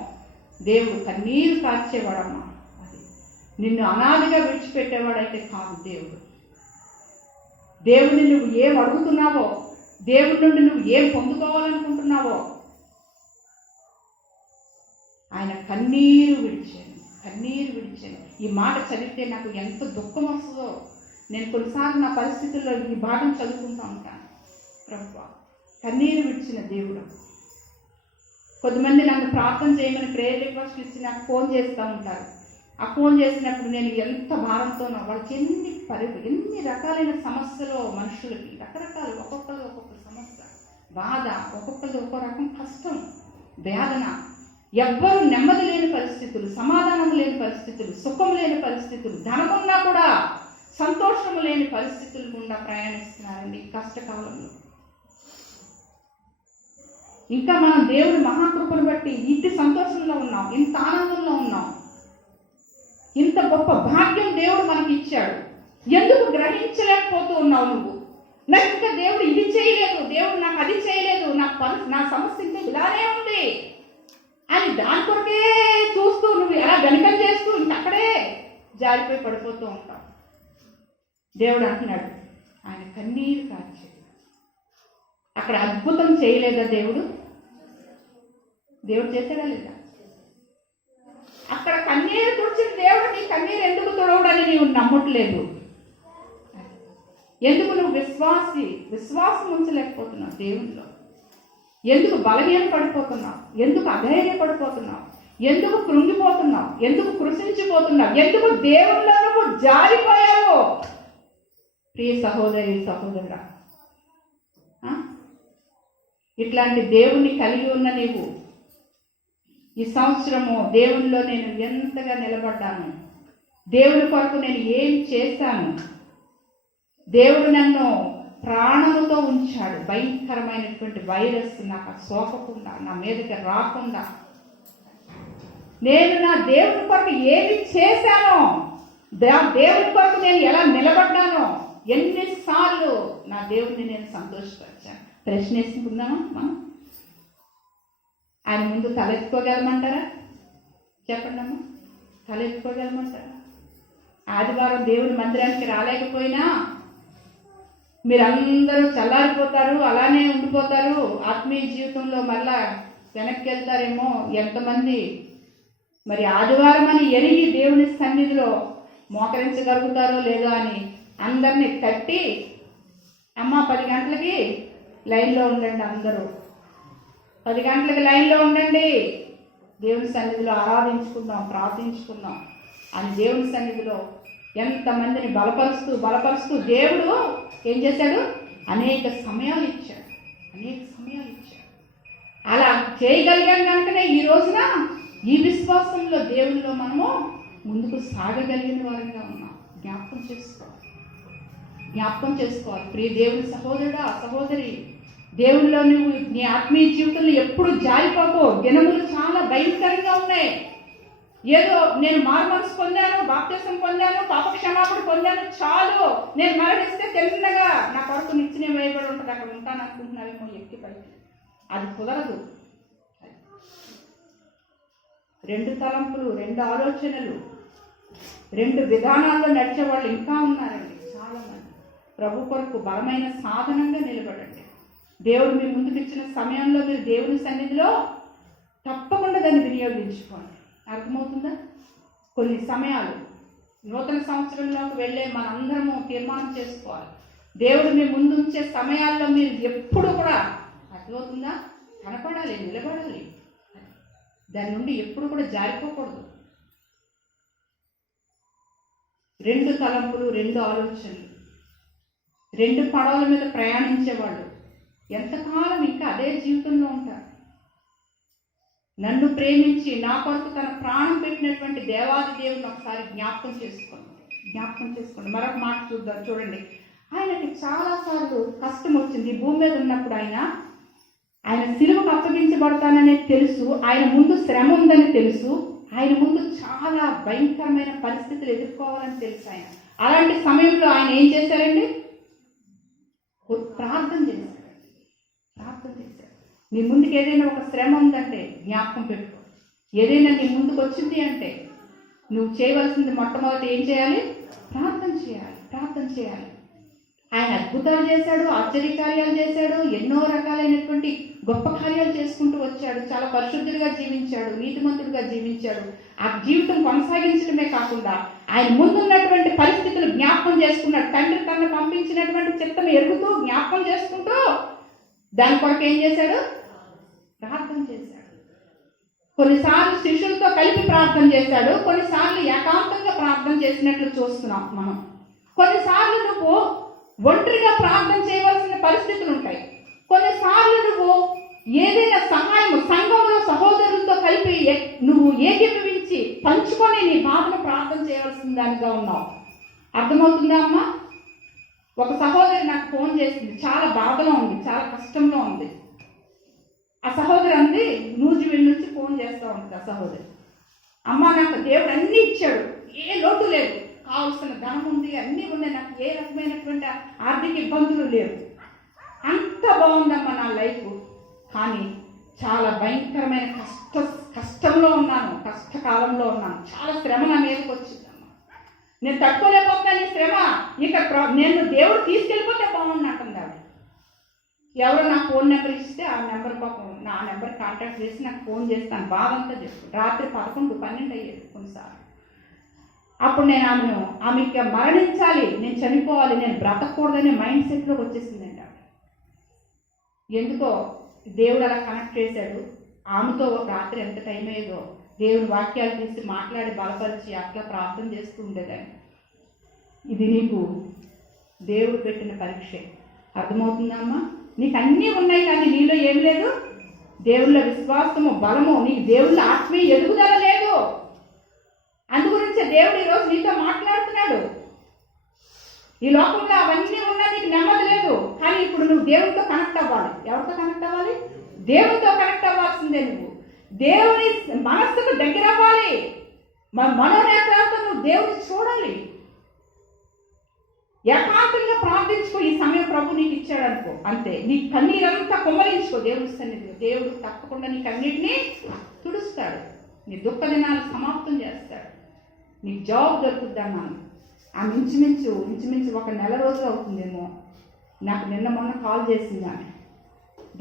దేవుడు కన్నీరు కార్చేవాడమ్మా. అది నిన్ను అనాదిగా విడిచిపెట్టేవాడైతే కాదు దేవుడు. దేవుడిని నువ్వు ఏం అడుగుతున్నావో, దేవుడి నుండి నువ్వు ఏం పొందుకోవాలనుకుంటున్నావో ఆయన కన్నీరు విడిచాను. ఈ మాట చదివితే నాకు ఎంత దుఃఖం వస్తుందో. నేను కొన్నిసార్లు నా పరిస్థితుల్లో ఈ భాగం చదువుకుంటూ ఉంటాను. ప్రభువా, కన్నీరు విడిచిన దేవుడు. కొద్దిమంది నన్ను ప్రార్థన చేయమని ప్రేయర్ రిక్వెస్ట్ ఇచ్చి నాకు ఫోన్ చేస్తూ ఉంటారు. ఆ ఫోన్ చేసినప్పుడు నేను ఎంత భారంతోనో, వాళ్ళకి ఎన్ని రకాలైన సమస్యలు, మనుషులకి రకరకాలు, ఒక్కొక్కరు ఒక్కొక్క సమస్య, బాధ, ఒక్కొక్కరు ఒక్కో రకం కష్టం, వేదన, ఎవ్వరూ నెమ్మది లేని పరిస్థితులు, సమాధానం లేని పరిస్థితులు, సుఖం లేని పరిస్థితులు, ధనమున్నా కూడా సంతోషము లేని పరిస్థితులు గుండా ప్రయాణిస్తున్నారండి కష్టకాలంలో. ఇంకా మనం దేవుని మహాకృపను బట్టి ఇంటి సంతోషంలో ఉన్నాం, ఇంత ఆనందంలో ఉన్నాం, ఇంత గొప్ప భాగ్యం దేవుడు మనకి ఇచ్చాడు. ఎందుకు గ్రహించలేకపోతూ ఉన్నావు నువ్వు? నాకు ఇంకా దేవుడు ఇది చేయలేదు, దేవుడు నాకు అది చేయలేదు, నా సమస్య ఇంకా ఇలానే ఉంది అని దాని కొరకే చూస్తూ నువ్వు ఎలా వెనకం చేస్తూ ఇంకక్కడే జారిపోయి పడిపోతూ ఉంటావు. దేవుడు అంటున్నాడు, ఆయన కన్నీరు కార్చాడు. అక్కడ అద్భుతం చేయలేదా దేవుడు? దేవుడు చేశాడా లేదా? అక్కడ కన్నీరు తుడిచిన దేవుడు నీ కన్నీరు ఎందుకు తుడవడని నీవు నమ్మట్లేదు. ఎందుకు నువ్వు విశ్వాసం ఉంచలేకపోతున్నావు దేవునిలో? ఎందుకు బలహీన పడిపోతున్నావు? ఎందుకు అధైర్యపడిపోతున్నావు? ఎందుకు కృంగిపోతున్నావు? ఎందుకు కృషించిపోతున్నావు? ఎందుకు దేవునిలో నువ్వు జారిపోయావు? ప్రియ సహోదరి, సహోదరుడా, ఇట్లాంటి దేవుణ్ణి కలిగి ఉన్న నీవు ఈ సంవత్సరము దేవునిలో నేను ఎంతగా నిలబడ్డాను, దేవుని కొరకు నేను ఏం చేశాను, దేవుడు నన్ను ప్రాణముతో ఉంచాడు, భయంకరమైనటువంటి వైరస్ నాకు సోకకుండా, నా మీదకి రాకుండా నేను నా దేవుని కొరకు ఏమి చేశానో, దేవుని కొరకు నేను ఎలా నిలబడ్డానో, ఎన్నిసార్లు నా దేవుడిని నేను సంతోషపరిచాను. ప్రశ్న వేసుకుందామా మనం? ఆయన ముందు తలెత్తుకోగలమంటారా? చెప్పండి అమ్మా, తలెత్తుకోగలమంటారా? ఆదివారం దేవుని మందిరానికి రాలేకపోయినా మీరందరూ చల్లారిపోతారు, అలానే ఉండిపోతారు, ఆత్మీయ జీవితంలో మళ్ళా వెనక్కి వెళ్తారేమో. ఎంతమంది మరి ఆదివారం అని ఎరిగి దేవుని సన్నిధిలో మోకరించగలుగుతారో లేదో అని అందరినీ కట్టి, అమ్మ 10 గంటలకి లైన్లో ఉండండి, అందరూ 10 గంటలకి లైన్లో ఉండండి, దేవుని సన్నిధిలో ఆరాధించుకుందాం, ప్రార్థించుకుందాం అని దేవుని సన్నిధిలో ఎంతమందిని బలపరుస్తూ దేవుడు ఏం చేశాడు? అనేక సమయాలు ఇచ్చాడు. అలా చేయగలిగాం కనుకనే ఈ రోజున ఈ విశ్వాసంలో దేవునిలో మనము ముందుకు సాగగలిగిన వారంగా ఉన్నాం. జ్ఞాపకం చేసుకోవాలి ప్రియ దేవుని సహోదరుడా, సహోదరి. దేవునిలో నువ్వు నీ ఆత్మీయ జీవితంలో ఎప్పుడు జారిపోకో. దినములు చాలా భయంకరంగా ఉన్నాయి. ఏదో నేను మారుమనసు పొందాను, బాప్తిసం పొందాను, పాప క్షమాపణ పొందాను, చాలు, నేను మరణిస్తే తెలిసినగా నా కొరకు నిత్యం వేయబడి ఉంటుంది, అక్కడ ఉంటాను అనుకుంటున్నావేమో ఎక్కి పైకి. అది కుదరదు. 2 తలంపులు, 2 ఆలోచనలు, 2 విధానాల్లో నడిచే వాళ్ళు ఇంకా ఉన్నారండి చాలామంది. ప్రభు కొరకు బలమైన సాధనంగా నిలబడండి. దేవుడు మీ ముందుకు ఇచ్చిన సమయంలో మీరు దేవుని సన్నిధిలో తప్పకుండా దాన్ని వినియోగించుకోండి. అర్థమవుతుందా? కొన్ని సమయాలు నూతన సంవత్సరంలోకి వెళ్ళే మనందరము తీర్మానం చేసుకోవాలి. దేవుడు మీ ముందు ఉంచే సమయాల్లో మీరు ఎప్పుడు కూడా అర్థమవుతుందా, కనపడాలి, నిలబడాలి. దాని నుండి ఎప్పుడు కూడా జారిపోకూడదు. 2 తలంపులు, 2 ఆలోచనలు, 2 పడవల మీద ప్రయాణించేవాళ్ళు ఎంతకాలం ఇంకా అదే జీవితంలో ఉంటారు. నన్ను ప్రేమించి నా కొరకు తన ప్రాణం పెట్టినటువంటి దేవాది దేవుని ఒకసారి జ్ఞాపకం చేసుకోండి. మరొక మాట చూడండి. ఆయనకి చాలాసార్లు కష్టం వచ్చింది. ఈ భూమి మీద ఉన్నప్పుడు ఆయన సిలువకు అప్పగించబడతానని తెలుసు, ఆయన ముందు శ్రమ ఉందని తెలుసు, ఆయన ముందు చాలా భయంకరమైన పరిస్థితులు ఎదుర్కోవాలని తెలుసు. అలాంటి సమయంలో ఆయన ఏం చేశారండి? ప్రార్థన చేశారు. నీ ముందుకు ఏదైనా ఒక శ్రమ ఉందంటే జ్ఞాపకం పెట్టుకో. ఏదైనా నీ ముందుకు వచ్చింది అంటే నువ్వు చేయవలసింది మొట్టమొదటి ఏం చేయాలి? ప్రార్థన చేయాలి. ఆయన అద్భుతాలు చేశాడు, ఆశ్చర్యకార్యాలు చేశాడు, ఎన్నో రకాలైనటువంటి గొప్ప కార్యాలు చేసుకుంటూ వచ్చాడు. చాలా పరిశుద్ధుడిగా జీవించాడు, నీతిమంతుడిగా జీవించాడు. ఆ జీవితం కొనసాగించడమే కాకుండా ఆయన ముందున్నటువంటి పరిస్థితులు జ్ఞాపకం చేసుకున్నాడు. తండ్రి తనను పంపించినటువంటి చిత్తం ఎరుగుతూ జ్ఞాపకం చేసుకుంటూ దాని కొరకు ఏం చేశాడు? ప్రార్థన చేశాడు. కొన్నిసార్లు శిష్యులతో కలిపి ప్రార్థన చేశాడు, కొన్నిసార్లు ఏకాంతంగా ప్రార్థన చేసినట్లు చూస్తున్నాం మనం. కొన్నిసార్లు నువ్వు ఒంటరిగా ప్రార్థన చేయవలసిన పరిస్థితులు ఉంటాయి. కొన్నిసార్లు నువ్వు ఏదైనా సహాయం సంఘంలో సహోదరులతో కలిపి నువ్వు ఏకీభవించి పంచుకొని నీ బాధను ప్రార్థన చేయవలసిన దానిగా ఉన్నావు. అర్థమవుతుందా అమ్మా? ఒక సహోదరి నాకు ఫోన్ చేసింది, చాలా బాధలో ఉంది, చాలా కష్టంలో ఉంది. ఆ సహోదరి అంది, నూజివీడు నుంచి ఫోన్ చేస్తూ ఉంటుంది. ఆ సహోదరి, అమ్మ నాకు దేవుడు అన్నీ ఇచ్చాడు, ఏ లోటు లేదు, కావలసిన ధనం ఉంది, అన్నీ ఉన్నాయి, నాకు ఏ రకమైనటువంటి ఆర్థిక ఇబ్బందులు లేవు, అంత బాగుందమ్మా నా లైఫ్. కానీ చాలా భయంకరమైన కష్టంలో ఉన్నాను, కష్టకాలంలో ఉన్నాను, చాలా శ్రమ నా మీదకి వచ్చిందమ్మా, నేను తట్టుకోలేకపోతున్నాను ఈ శ్రమ, ఇక నేను దేవుడు తీసుకెళ్ళిపోతే బాగుంది అంటుంది ఆవిడ. ఎవరో నా ఫోన్ నెంబర్ ఇస్తే ఆ నెంబర్ పాపం నా నెంబర్ కాంటాక్ట్ చేసి నాకు ఫోన్ చేస్తాను, బాధ అంతా చెప్తాను. రాత్రి 11, 12 అయ్యేది కొన్నిసార్లు. అప్పుడు నేను ఆమెకి మరణించాలి, నేను చనిపోవాలి, నేను బ్రతకూడదనే మైండ్ సెట్లోకి వచ్చేసిందండి ఆవిడ. ఎందుకో దేవుడు అలా కనెక్ట్ చేశాడు. ఆమెతో ఒక రాత్రి ఎంత టైం అయ్యేదో దేవుని వాక్యాలు తీసి మాట్లాడి బలపరిచి అట్లా ప్రార్థన చేస్తూ ఉండేదాన్ని. ఇది నీకు దేవుడు పెట్టిన పరీక్షే. అర్థమవుతుందమ్మా? నీకు అన్నీ ఉన్నాయి కానీ నీలో ఏం లేదు, దేవుళ్ళ విశ్వాసము, బలము, నీకు దేవుళ్ళ ఆత్మీయ ఎదుగుదల లేదు. అందుగురించే దేవుడు ఈరోజు నీతో మాట్లాడుతున్నాడు. ఈ లోకంలో అవన్నీ ఉన్నా నీకు నెమ్మది లేదు, కానీ ఇప్పుడు నువ్వు దేవునితో కనెక్ట్ అవ్వాలి. ఎవరితో కనెక్ట్ అవ్వాలి? దేవునితో కనెక్ట్ అవ్వాల్సిందే. నువ్వు దేవుని మనస్సుకు దగ్గర అవ్వాలి. మనోనేత్రాలతో నువ్వు దేవుని చూడాలి. ఏకాంతంగా ప్రార్థించుకో. ఈ సమయం ప్రభు నీకు ఇచ్చాడు అనుకో, అంతే. నీ కన్నీరంతా కుమ్మరించుకో దేవుని సన్నిధిలో. దేవుడు తప్పకుండా నీ కన్నీటిని తుడుస్తాడు, నీ దుఃఖ దినాలు సమాప్తం చేస్తాడు, నీకు జాబ్ దొరుకుద్ది అన్నాను. ఆమె ఇంచుమించు 1 నెల రోజులు అవుతుందేమో, నాకు నిన్న మొన్న కాల్ చేసింది ఆమె.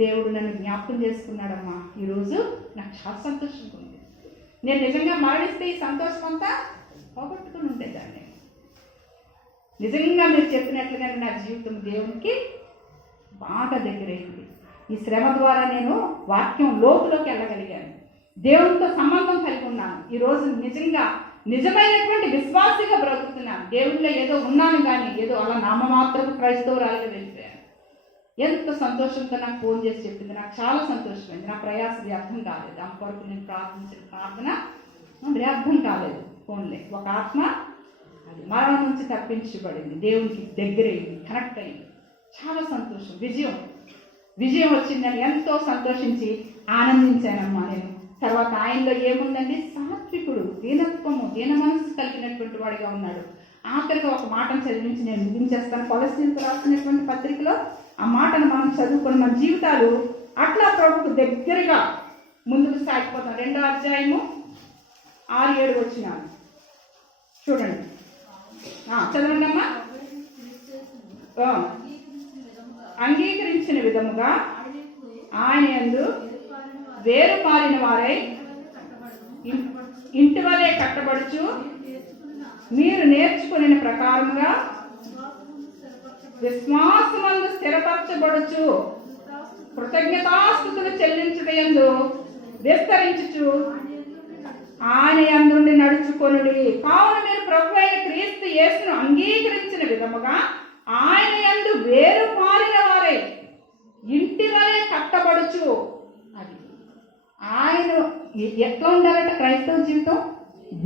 దేవుడు నన్ను జ్ఞాపకం చేసుకున్నాడమ్మా, ఈరోజు నాకు చాలా సంతోషంగా ఉంది. నేను నిజంగా మరణిస్తే ఈ సంతోషం అంతా పోగొట్టుకుని ఉండేదాన్ని. నిజంగా మీరు చెప్పినట్లుగానే నా జీవితం దేవునికి బాగా దగ్గరైంది. ఈ శ్రమ ద్వారా నేను వాక్యం లోతులోకి వెళ్ళగలిగాను, దేవునితో సంబంధం కలిగి ఉన్నాను. ఈరోజు నిజమైనటువంటి విశ్వాసిగా బ్రతుకుతున్నాను. దేవుళ్ళో ఏదో ఉన్నాను కానీ ఏదో అలా నామమాత్రపు క్రైస్తవురాలుగా వెళ్ళిపోయాను. ఎంత సంతోషంతో నాకు ఫోన్ చేసి చెప్పింది, నాకు చాలా సంతోషమైంది. నా ప్రయాస వ్యర్థం కాలేదు. ఆమె కొరకు నేను ప్రార్థించిన ప్రార్థన వ్యర్థం కాలేదు. ఫోన్లే ఒక ఆత్మ అది మరణం నుంచి తప్పించబడింది, దేవునికి దగ్గరైంది, కనెక్ట్ అయింది. చాలా సంతోషం. విజయం వచ్చిందని ఎంతో సంతోషించి ఆనందించానమ్మా నేను. తర్వాత ఆయనలో ఏముందండి? సాత్వికుడు, దీనత్వము, దీన మనస్సు కలిగినటువంటి వాడిగా ఉన్నాడు. ఆఖరిగా ఒక మాటను చదివించి నేను ముగించేస్తాను. కొలస్సీలకు రాసినటువంటి పత్రికలో ఆ మాటను మనం చదువుకొని మన జీవితాలు అట్లా ప్రభుకు దగ్గరగా ముందుకు సాగిపోతాం. 2వ అధ్యాయము 6-7 వచ్చినాలు చూడండి. చదవండి అమ్మా. అంగీకరించిన విధముగా ఆయన యందు వేరు మారిన వారై ఇంటి వలె కట్టబడుచు మీరు నేర్చుకునే ప్రకారముగా విశ్వాసమందు స్థిరపరచబడుచు కృతజ్ఞతాస్తుతులు చెల్లించుటయందు విస్తరించుచు ఆయన యందు నడుచుకొనుడి. కావున మీరు ప్రభు అయిన క్రీస్తు యేసును అంగీకరించిన విధముగా ఆయన యందు వేరు పారిన వారే ఇంటి వలె కట్టబడుచు. అది ఆయన ఎట్లా ఉండాలంటే క్రైస్తవ జీవితం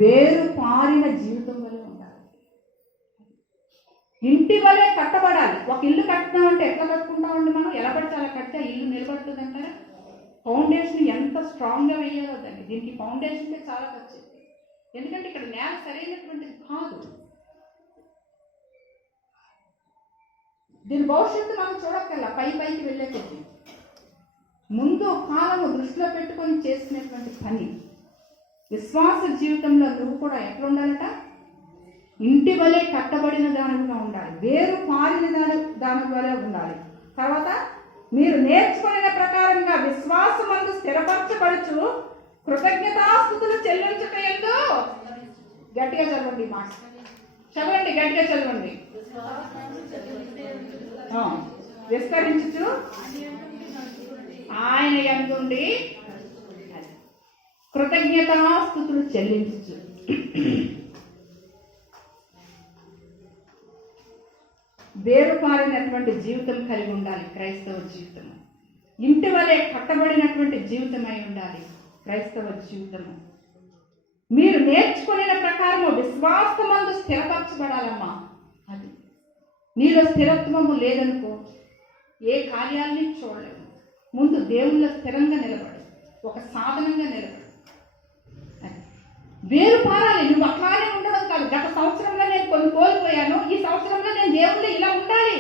వేరు పారిన జీవితం వలె ఉండాలి. ఇంటి వలె కట్టబడాలి. ఒక ఇల్లు కట్టుతామంటే ఎట్లా కట్టుకుంటామండి మనం? ఎలా పడితే అలా కడితే ఇల్లు నిలబడుతుంది అంటారా? ఫౌండేషన్ ఎంత స్ట్రాంగ్గా వేయాలో దాన్ని. దీనికి ఫౌండేషన్కే చాలా ఖర్చు. ఎందుకంటే ఇక్కడ నేల సరైనటువంటిది కాదు. దీని భవిష్యత్తు మనం చూడక్కర్లా. పైకి వెళ్ళే కొద్ది ముందు కాలము దృష్టిలో పెట్టుకొని చేసినటువంటి పని. విశ్వాస జీవితంలో నువ్వు కూడా ఎట్లా ఉండాలట? ఇంటి వలె కట్టబడిన దానిగా ఉండాలి. వేరు పారిన దాని వలె ఉండాలి. తర్వాత మీరు నేర్చుకునే ప్రకారంగా విశ్వాసమందు స్థిరపరచబడుచు కృతజ్ఞతాస్తుతులు చెల్లించుటయందు. గట్టిగా చదవండి. మాట చదవండి, గట్టిగా చదవండి. విస్తరించుచు ఆయన యందుండి కృతజ్ఞతాస్తుతులు చెల్లించుచు. వేరుపారినటువంటి జీవితం కలిగి ఉండాలి క్రైస్తవ జీవితము. ఇంటి వలె కట్టబడినటువంటి జీవితమై ఉండాలి క్రైస్తవ జీవితము. మీరు నేర్చుకునే ప్రకారము విశ్వాసమందు స్థిరపరచబడాలమ్మా. అది నీలో స్థిరత్వము లేదనుకో ఏ కార్యాలని చూడలేము. ముందు దేవుళ్ళ స్థిరంగా నిలబడు, ఒక సాధనంగా నిలబడు. వేరు పారాలి. నువ్వు అట్లానే ఉండడం కాదు. గత సంవత్సరంలో నేను కొన్ని కోల్పోయాను, ఈ సంవత్సరంలో నేను దేవుళ్ళు ఇలా ఉండాలి,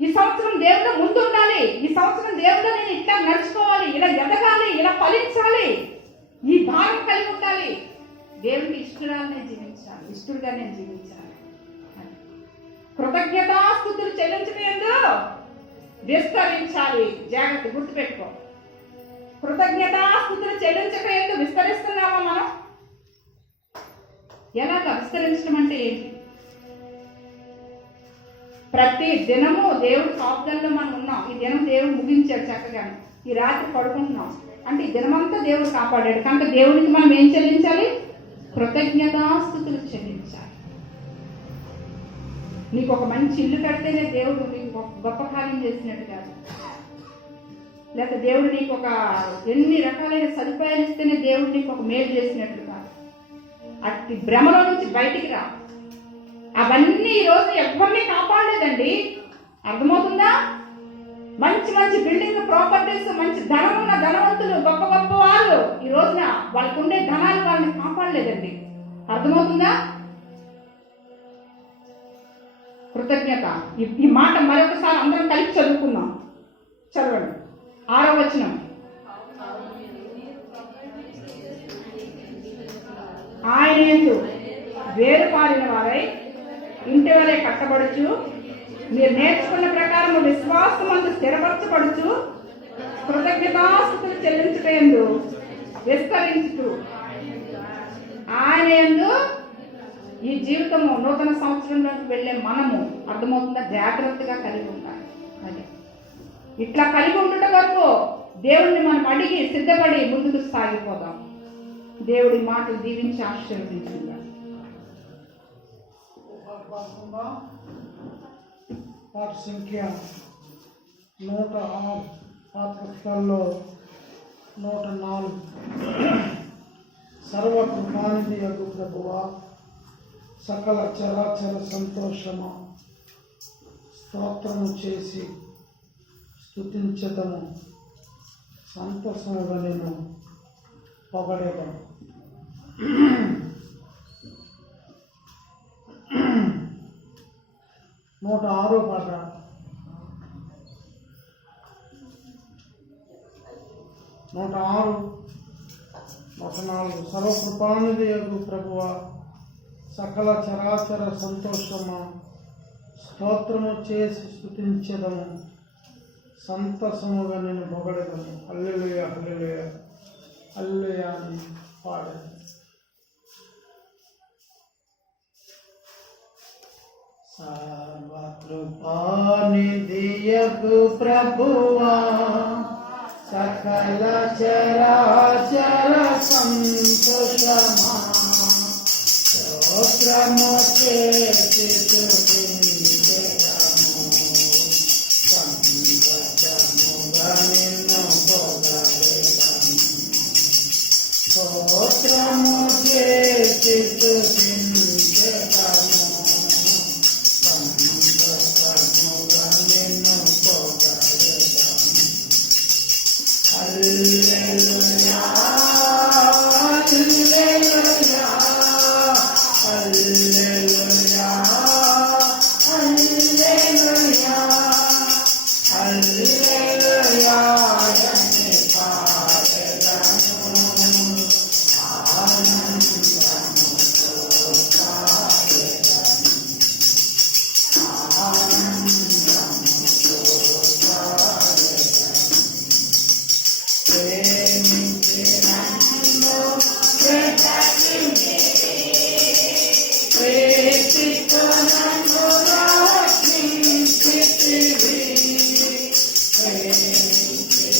ఈ సంవత్సరం దేవుళ్ళ ముందు ఉండాలి, ఈ సంవత్సరం దేవుళ్ళ నేను ఇట్లా నడుచుకోవాలి, ఇలా ఎదగాలి, ఇలా ఫలించాలి, ఈ భారం కలిగి ఉండాలి. దేవుడికి ఇష్టరాలనే జీవించాలి, ఇష్టడుగా నేను జీవించాలి. కృతజ్ఞతాస్తుతులు చెల్లించడంలో విస్తరించాలి. జాగ్రత్త గుర్తుపెట్టుకో. కృతజ్ఞతాస్తుతులు చెల్లించడం విస్తరిస్తున్నామా మనం? ఎలాగ విస్తరించడం అంటే ఏంటి? ప్రతి దినము దేవుడు కాపుదల్లో మనం ఉన్నాం. ఈ దినం దేవుడు ముగించాడు చక్కగా. ఈ రాత్రి పడుకుంటున్నాం అంటే ఈ దినమంతా దేవుడు కాపాడాడు. కనుక దేవుడికి మనం ఏం చెల్లించాలి? కృతజ్ఞతాస్తుతులు చెల్లించాలి. నీకు ఒక మంచి ఇల్లు కడితేనే దేవుడు నీకు గొప్ప కార్యం చేసినట్టు కాదు. లేకపోతే దేవుడు నీకు ఒక ఎన్ని రకాలైన సదుపాయాలు ఇస్తేనే దేవుడు నీకు ఒక మేలు చేసినట్లు కాదు. అట్టి భ్రమలో నుంచి బయటికి రా. అవన్నీ ఈరోజు ఎవరిని కాపాడలేదండి. అర్థమవుతుందా? మంచి మంచి బిల్డింగ్ ప్రాపర్టీస్, మంచి ధనం ఉన్న ధనవంతులు, గొప్ప గొప్ప వాళ్ళు ఈ రోజున వాళ్ళకు ఉండే ధనాలు వాళ్ళని కాపాడలేదండి. అర్థమవుతుందా? కృతజ్ఞత. ఈ మాట మరొకసారి అందరం కలిసి చదువుకుందాం. చదవండి 6వ వచనం. ఆయన యందు వేరుపారిన వారై ఇంటి వలె కట్టబడుచు మీరు నేర్చుకున్న ప్రకారము విశ్వాసమందు స్థిరపరచబడుచు కృతజ్ఞతాస్తుతులు చెల్లించుటయందు విస్తరించుతూ. ఆయన యందు ఈ జీవితము నూతన సంవత్సరంలోకి వెళ్ళే మనము అర్థమవుతుందా? జాగ్రత్తగా కలిగి ఉండాలి. అది ఇట్లా కలిగి ఉండటం వరకు దేవుడిని మనం అడిగి సిద్ధపడి ముందుకు సాగిపోదాం. దేవుడి మాటలు దీవించి ఆశీర్వదించుగా. పాఠ సంఖ్య 106, పాత పుస్తకాల్లో 104. సర్వకృపానిధి యగు ప్రభువా, సకల చరాచర సంతోషము స్తోత్రము చేసి స్తుతించదము, సంతోషముగా నేను పొగడేదను. 106వ పాట. నూట 104. సర్వకృపానిధి యగు ప్రభువా, సకల చరాచర సంతోషమా స్తోత్రము చేసి స్తుతించదము, సంతోషముగా నేను పొగడెదను. హల్లెలూయా హల్లెలూయా హల్లెలూయా అని పాడేది. సర్వకృపానిధియగు ప్రభువా సకల చరాచర సంతోషమా స్తోత్రము చేసి స్తుతించెదము సంతోషముగా నిన్ను పొగడెదము స్తోత్రము చేసి స్తుతించెదము సంతోషముగా నిన్ను పొగడెదము హల్లెలూయా హల్లెలూయా హల్లెలూయా హల్లెలూయా హల్లెలూయా అని పాడెదను ఆనందముతో పాడెదను ఆనందముతో పాడెదను ప్రేమించి నన్ను ప్రేమితో నన్ను రక్షించితివి ప్రేమించి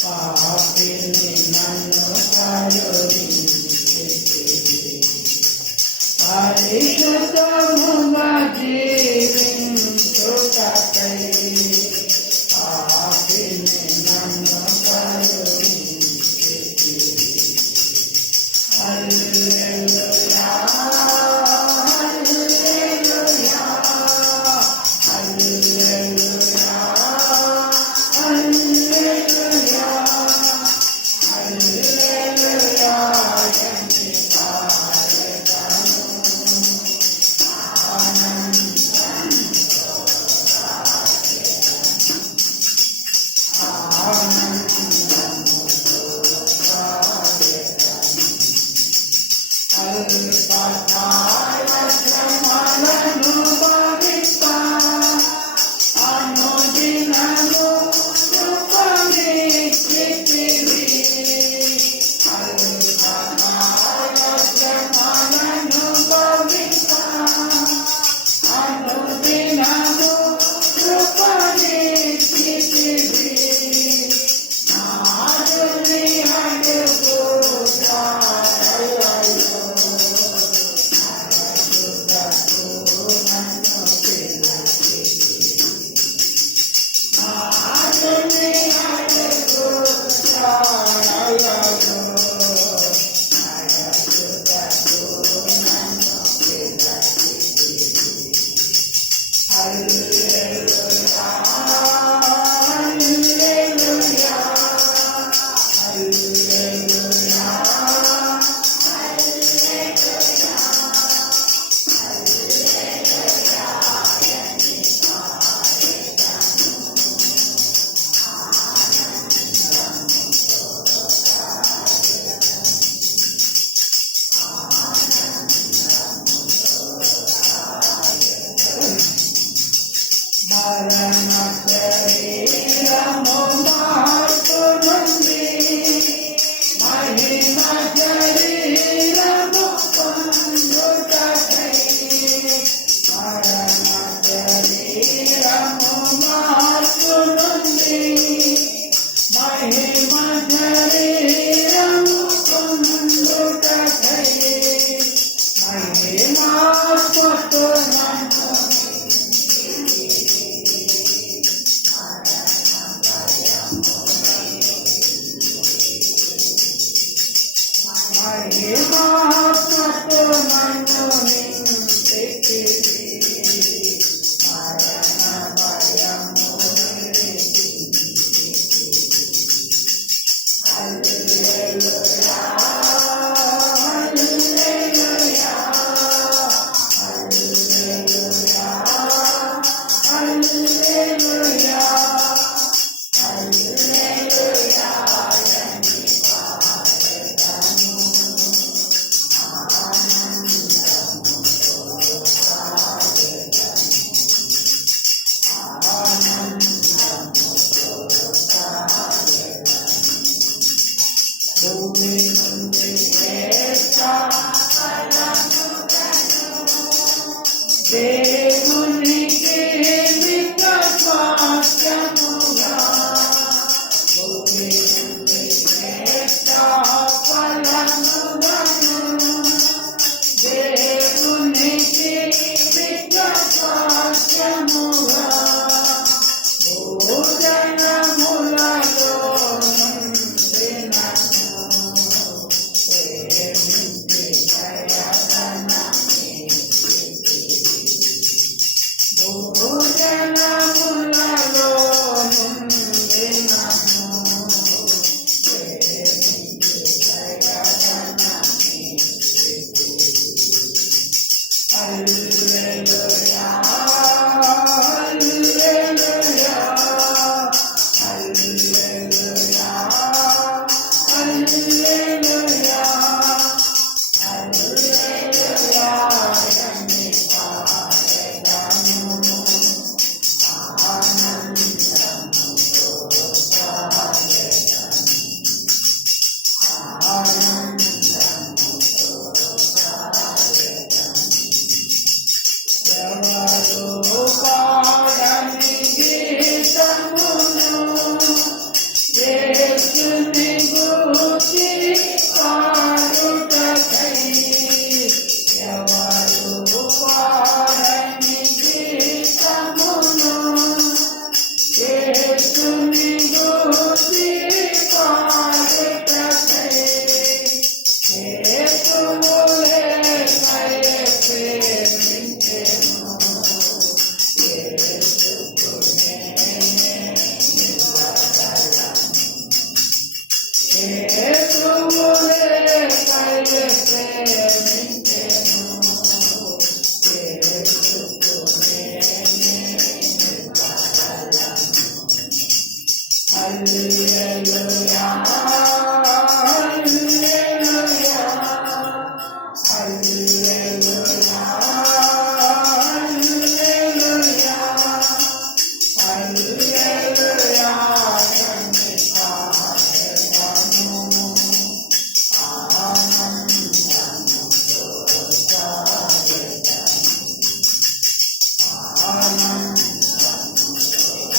పాపిని నన్ను కరుణించితివి పరిశుద్ధముగా జీవించుటకై పాపిని నన్ను కరుణించితివి హల్లెలూయా హల్లెలూయా హల్లెలూయా హల్లెలూయా హల్లెలూయా అని పాడెదను ఆనందంతో ఆనందముతో పాడెదను అల్పకాల శ్రమలను భవిస్తా అనుదినము కృపనిచ్చితివి అల్పకాల శ్రమలను భవిస్తా అనుదినము కృపనిచ్చితివి నా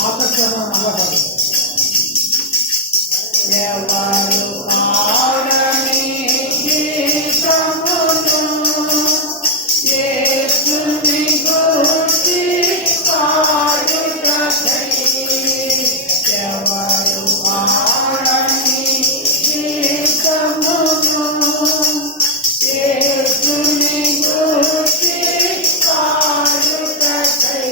ఆసక్తి అన్న ఎవరు ఆడని గీతమును యేసుని గూర్చి పాడుటకై ఎవరు ఆడని గీతమును యేసుని గూర్చి పాడుటకై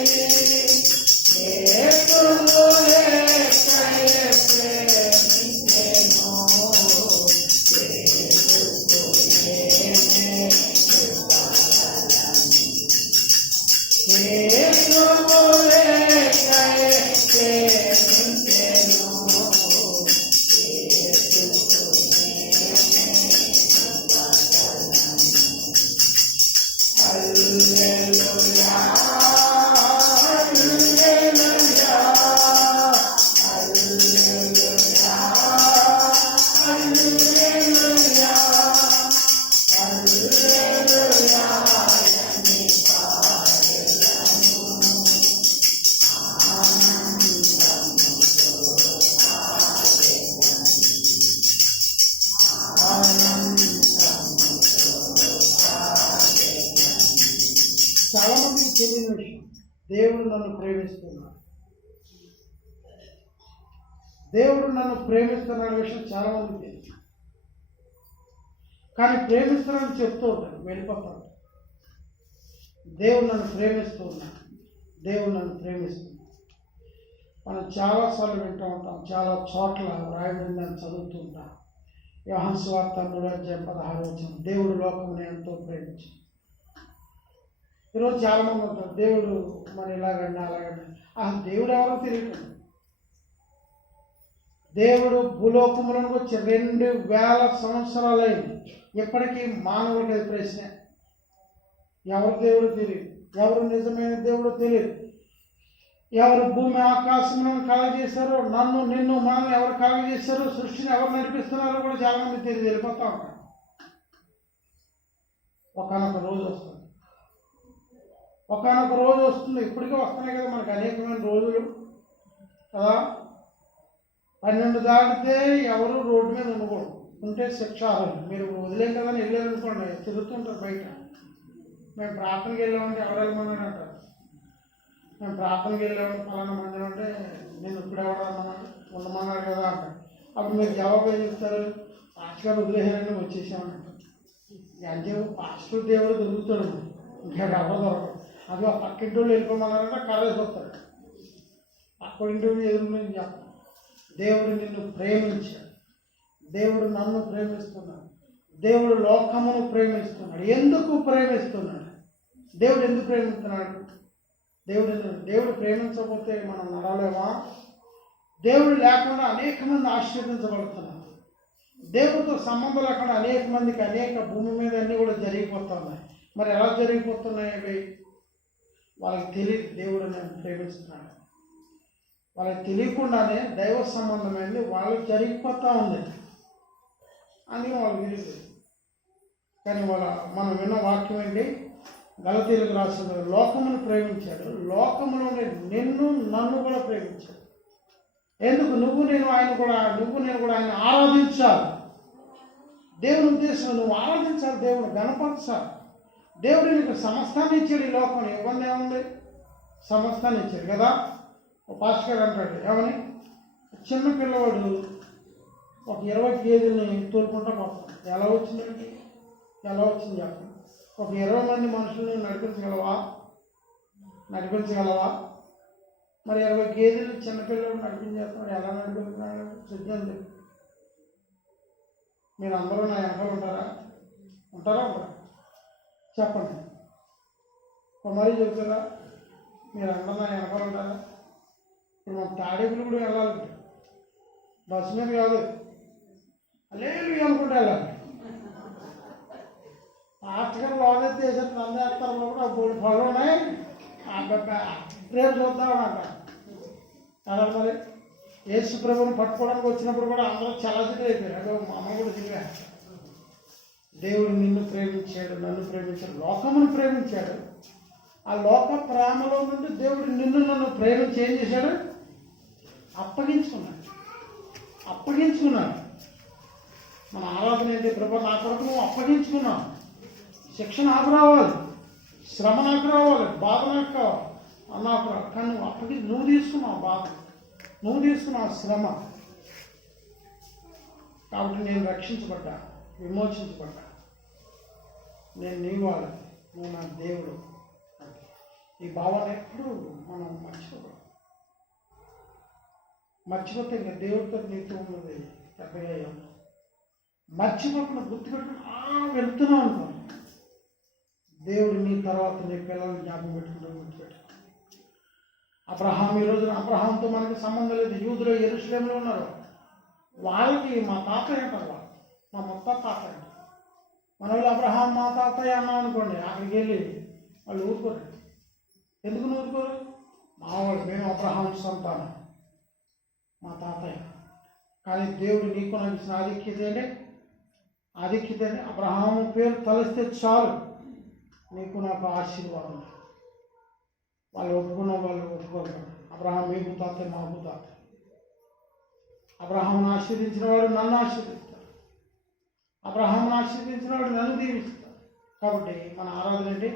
చాలా మందికి తెలియని విషయం, దేవుడు నన్ను ప్రేమిస్తున్నాడు. దేవుడు నన్ను ప్రేమిస్తున్న విషయం చాలా మందికి తెలుసు. కానీ ప్రేమిస్తున్నాడని చెప్తూ ఉంటాడు, వెళ్ళిపోతా ఉంటాడు. దేవుడు నన్ను ప్రేమిస్తూ ఉన్నాడు, దేవుడు నన్ను ప్రేమిస్తున్నాడు. మనం చాలాసార్లు వింటూ ఉంటాం, చాలా చోట్ల రాయబడిందని చదువుతూ ఉంటాం. యోహాను సువార్త 3:16 దేవుడు లోకముని ఎంతో ప్రేమించాడు. ఈరోజు చాలామంది ఉంటారు, దేవుడు మరి ఇలాగండి అలాగండి. దేవుడు ఎవరో తెలియదు. దేవుడు భూలోకములను వచ్చి 2000 సంవత్సరాలైంది. ఎప్పటికీ మానవుడికి అది ప్రశ్న, ఎవరు దేవుడు తెలియదు, ఎవరు నిజమైన దేవుడు తెలియదు. ఎవరు భూమి ఆకాశములను కలగజేశారో, నన్ను నిన్ను మనల్ని ఎవరు కలగజేశారో, సృష్టిని ఎవరు నడిపిస్తున్నారో కూడా చాలామంది తెలియదు, వెళ్ళిపోతా ఉంటారు. ఒకనొక రోజు వస్తుంది, ఒకనొక రోజు వస్తుంది. ఇప్పటికే వస్తున్నాయి కదా మనకు అనేకమైన రోజులు కదా. 12 దాటితే ఎవరు రోడ్డు మీద ఉండకూడదు, ఉంటే శిక్షార్హులు. మీరు వదిలేం కదా అని వెళ్ళారనుకోండి, తిరుగుతుంటారు బయట. మేము ప్రార్థనకి వెళ్ళామంటే ఎవరు వెళ్ళమని అంటారు. మేము ప్రార్థనకి వెళ్ళామంటే ఫలానా మంది అంటే నేను ఇప్పుడు ఎవరన్నామని ఉండమన్నాడు కదా అంటారు. అప్పుడు మీరు జవాబు ఏం చెప్తారు, పాస్టర్ గారు వదిలేసారని వచ్చేసామని అంటారు. అంటే పాస్టర్ దేవుడు దొరుకుతాడు, ఇంకా ఎవరు దొరకదు. అది ఆ పక్కింటి వాళ్ళు వెళ్ళిపోమన్నారంటే కర్రేసి వస్తాడు. పక్కింటి వాళ్ళు ఎదురు చెప్పాలి. దేవుడు నిన్ను ప్రేమించాడు, దేవుడు నన్ను ప్రేమిస్తున్నాడు, దేవుడు లోకమును ప్రేమిస్తున్నాడు. ఎందుకు ప్రేమిస్తున్నాడు? దేవుడు ఎందుకు ప్రేమిస్తున్నాడు? దేవుడు ప్రేమించకపోతే మనం నడవలేమా? దేవుడు లేకుండా అనేక మంది ఆశీర్వదించబడుతున్నారు. దేవుడితో సంబంధం లేకుండా అనేక మందికి అనేక భూమి మీద అన్నీ కూడా జరిగిపోతున్నాయి. మరి ఎలా జరిగిపోతున్నాయి అవి? వాళ్ళకి తెలియదు దేవుడు నేను ప్రేమిస్తున్నాడు. వాళ్ళకి తెలియకుండానే దైవ సంబంధమైనది వాళ్ళకి జరిగిపోతూ ఉంది, అని వాళ్ళకి తెలియదు. కానీ మనం విన్న వాక్యం ఏంటి? గలతీయులకు రాసిన లోకమును ప్రేమించాడు, లోకములోనే నిన్ను నన్ను కూడా ప్రేమించాడు. ఎందుకు? నువ్వు నేను ఆయన ఆరాధించాలి. దేవుని ఉద్దేశం నువ్వు ఆరాధించాలి, దేవుని గణపరచాలి. దేవుడు నీకు సమస్తాన్ని ఇచ్చాడు. ఈ లోకంలో ఇబ్బంది ఏముంది? సమస్తాన్ని ఇచ్చాడు కదా. ఒక పాస్టర్ గారు అంటాడు, ఏమని, చిన్న పిల్లవాడు ఒక 20 గేదెల్ని తోలుకుంటా పోతాడు. ఎలా వచ్చింది చెప్పండి. ఒక 20 మంది మనుషులను నడిపించగలవా? మరి 20 గేదెలు చిన్నపిల్లలు నడిపించేస్తున్నాడు, ఎలా నడిపిస్తున్నాడు? సిద్ధం. మీరు అందరూ నా వెనకాల ఉంటారా? చెప్పండి. మరీ చెబుతారా? మీరు అందరూ నా వెనకాల ఉంటారా? ఇప్పుడు మన తాడేపులు కూడా వెళ్ళాలంటే బస్సు మీద కాదు, లేదు అనుకుంటే వెళ్ళాలి. ఆస్టర్ లోనైతే వేసారు, నన్ను వేస్తారు బాబు, ఆ మూడు పళ్ళు ఉన్నాయి, రేపు చూద్దామని అంటారు కదా. మరి యేసు ప్రభువుని పట్టుకోవడానికి వచ్చినప్పుడు కూడా అందరూ చలాచిటి అయిపోయారు. అదో మా అమ్మ కూడా దిగా, దేవుడు నిన్ను ప్రేమించాడు, నన్ను ప్రేమించాడు, లోకమును ప్రేమించాడు. ఆ లోక ప్రేమలో నుండి దేవుడు నిన్ను నన్ను ప్రేమించి ఏం చేశాడు? అప్పగించుకున్నాడు. మన ఆరాధన ఏంటి? ప్రభు నా కొరకు నువ్వు అప్పగించుకున్నావు. శిక్ష నాకు రావాలి, శ్రమ నాకు రావాలి, బాధ నాకు కావాలి నాకు, కానీ నువ్వు తీసుకున్నావు బాధ, నువ్వు తీసుకున్నావు శ్రమ. కాబట్టి నేను రక్షించబడ్డా, విమోచించబడ్డా. నేను నీ వాడు, నువ్వు నా దేవుడు. ఈ భావాన్ని ఎప్పుడు మనం మర్చిపోతే ఇంకా దేవుడితో నీతో ఉన్నది పెద్దగా మర్చిపోకుండా గుర్తుపెట్టుకుని వెళ్తున్నావు అనుకో, దేవుడు నీ తర్వాత నీ పిల్లల్ని జ్ఞాపకం పెట్టుకుంటూ గుర్తుపెట్టు. అబ్రహాం, ఈ రోజున అబ్రహాంతో మనకి సంబంధం లేదు. యూదులు యెరూషలేములో ఉన్నారు, వాళ్ళకి మా తాతయ్య అంటారు, వాళ్ళు మా మొత్తం తాతయ్య అంటారు. మన వాళ్ళు అబ్రహాం మా తాతయ్య అన్నాం అనుకోండి, అక్కడికి వెళ్ళి వాళ్ళు ఊరుకోరు. ఎందుకు ఊరుకోరు? మా వాళ్ళు, మేము అబ్రహాం సంతానం, మా తాతయ్య. కానీ దేవుడు నీకు నాకు ఇచ్చిన ఆధిక్యత ఏంటి? అబ్రహాము పేరు తలస్తే చాలు నీకు నాకు ఆశీర్వాదం. వాళ్ళు ఒప్పుకున్న వాళ్ళు ఒప్పుకోరు. అబ్రహాం మీ భూతాత, మా భూతాత. అబ్రహామును ఆశీర్వదించిన వాడు నన్ను ఆశీర్వదిస్తాడు, అబ్రహామును ఆశీర్వదించిన వాడు నన్ను దీవిస్తాడు. కాబట్టి మన ఆరాధన ఏంటి?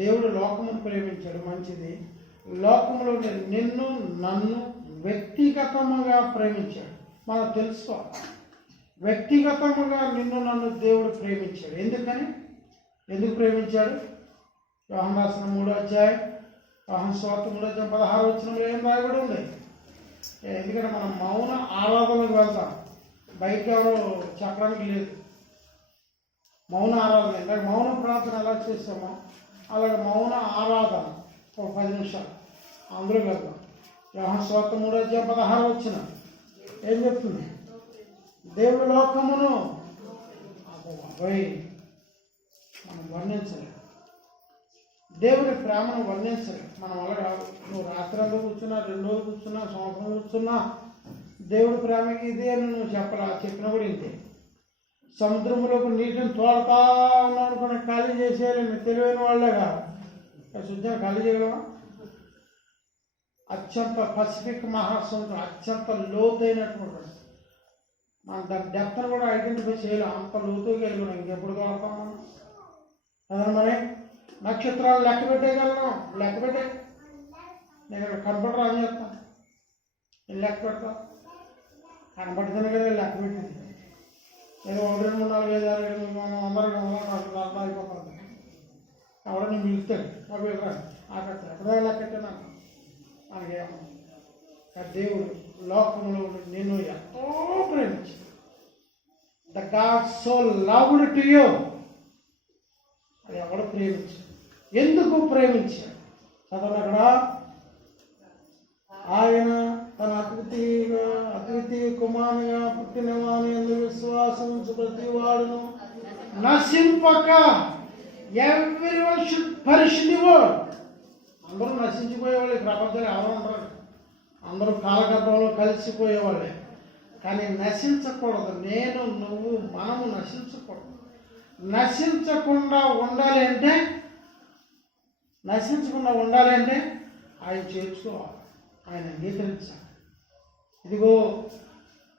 దేవుడు లోకమును ప్రేమించాడు, మంచిది. లోకములో నిన్ను నన్ను వ్యక్తిగతముగా ప్రేమించాడు. మనం తెలుసుకోవాలి, వ్యక్తిగతముగా నిన్ను నన్ను దేవుడు ప్రేమించాడు. ఎందుకు ప్రేమించాడు? యోహాను రాసిన 3వ అధ్యాయం, యోహాను సువార్త 3వ అధ్యాయం 16వ వచనంలో ఏం రాయబడి ఉంది? ఎందుకంటే మనం మౌన ఆరాధనకు వెళ్తాం, బయట ఎవరో చెప్పడానికి లేదు. మౌన ఆరాధన, ఇందాక మౌన ప్రార్థన ఎలా చేస్తామో అలాగే మౌన ఆరాధన ఒక 10 నిమిషాలు అందులో వెళ్దాం. యోహాను సువార్త 3వ అధ్యాయం 16వ వచనం ఏం చెప్తుంది? దేవుడు లోకమును మనం వర్ణించలేము, దేవుని ప్రేమను వర్ణించలేము. మనం వల్ల కాదు. నువ్వు రాత్రంలో కూర్చున్నా, 2 రోజులు కూర్చున్నా, సంవత్సరం కూర్చున్నా, దేవుడి ప్రేమకి ఇదే అని నువ్వు చెప్పినా కూడా ఇంతే. సముద్రంలోకి నీటిని తోడుతా ఉన్నావు అనుకుని ఖాళీ చేసేయాలి, మీరు తెలివైన వాళ్ళే కాదు. శుద్ధంగా ఖాళీ చేయగలమా? అత్యంత పసిఫిక్ మహాసముద్రం, అత్యంత లోతైనటువంటి, మనం దాని డెప్త్ను కూడా ఐడెంటిఫై చేయలేం, అంత లోతుగా వెళ్ళినాం. ఇంకెప్పుడు తోడతాం మనం? అదే మరి నక్షత్రాలు లెక్క పెట్టేయగలను, నేను కంప్యూటర్ ఆన్ చేస్తాను, నేను లెక్క పెడతాను, కనబడుతుంది కదా లెక్క పెట్టింది. ఏదో 1, 2, 3, 4, 5, 6, 7, 8, 9, 10 అయిపోతుంది. ఎవరో నేను పిలుస్తాడు, మొబైల్ రాదు ఆకట్టు ఎప్పుడో లెక్క పెట్టాను మనకేమో. దేవుడు లోకంలో నిన్ను ఎంతో ప్రేమించాడు. The God so loved to you. అది ఎవడు ప్రేమించాడు? ఎందుకు ప్రేమించాడు? చదవండి అక్కడ. ఆయన తన అద్వితీయ కుమారునిగా పుట్టినవాని యందు విశ్వాసం ఉంచు ప్రతి వాడును నశింపక, everyone should perish the world. అందరూ నశించిపోయేవాళ్ళు. ఈ ప్రపంచంలో ఎవరు ఉంటారు? అందరూ కాలగర్భంలో కలిసిపోయేవాళ్ళే. కానీ నశించకూడదు. నేను, నువ్వు, మనము నశించకూడదు. నశించకుండా ఉండాలి అంటే ఆయన చేర్చుకోవాలి, ఆయన అంగీకరించాలి. ఇదిగో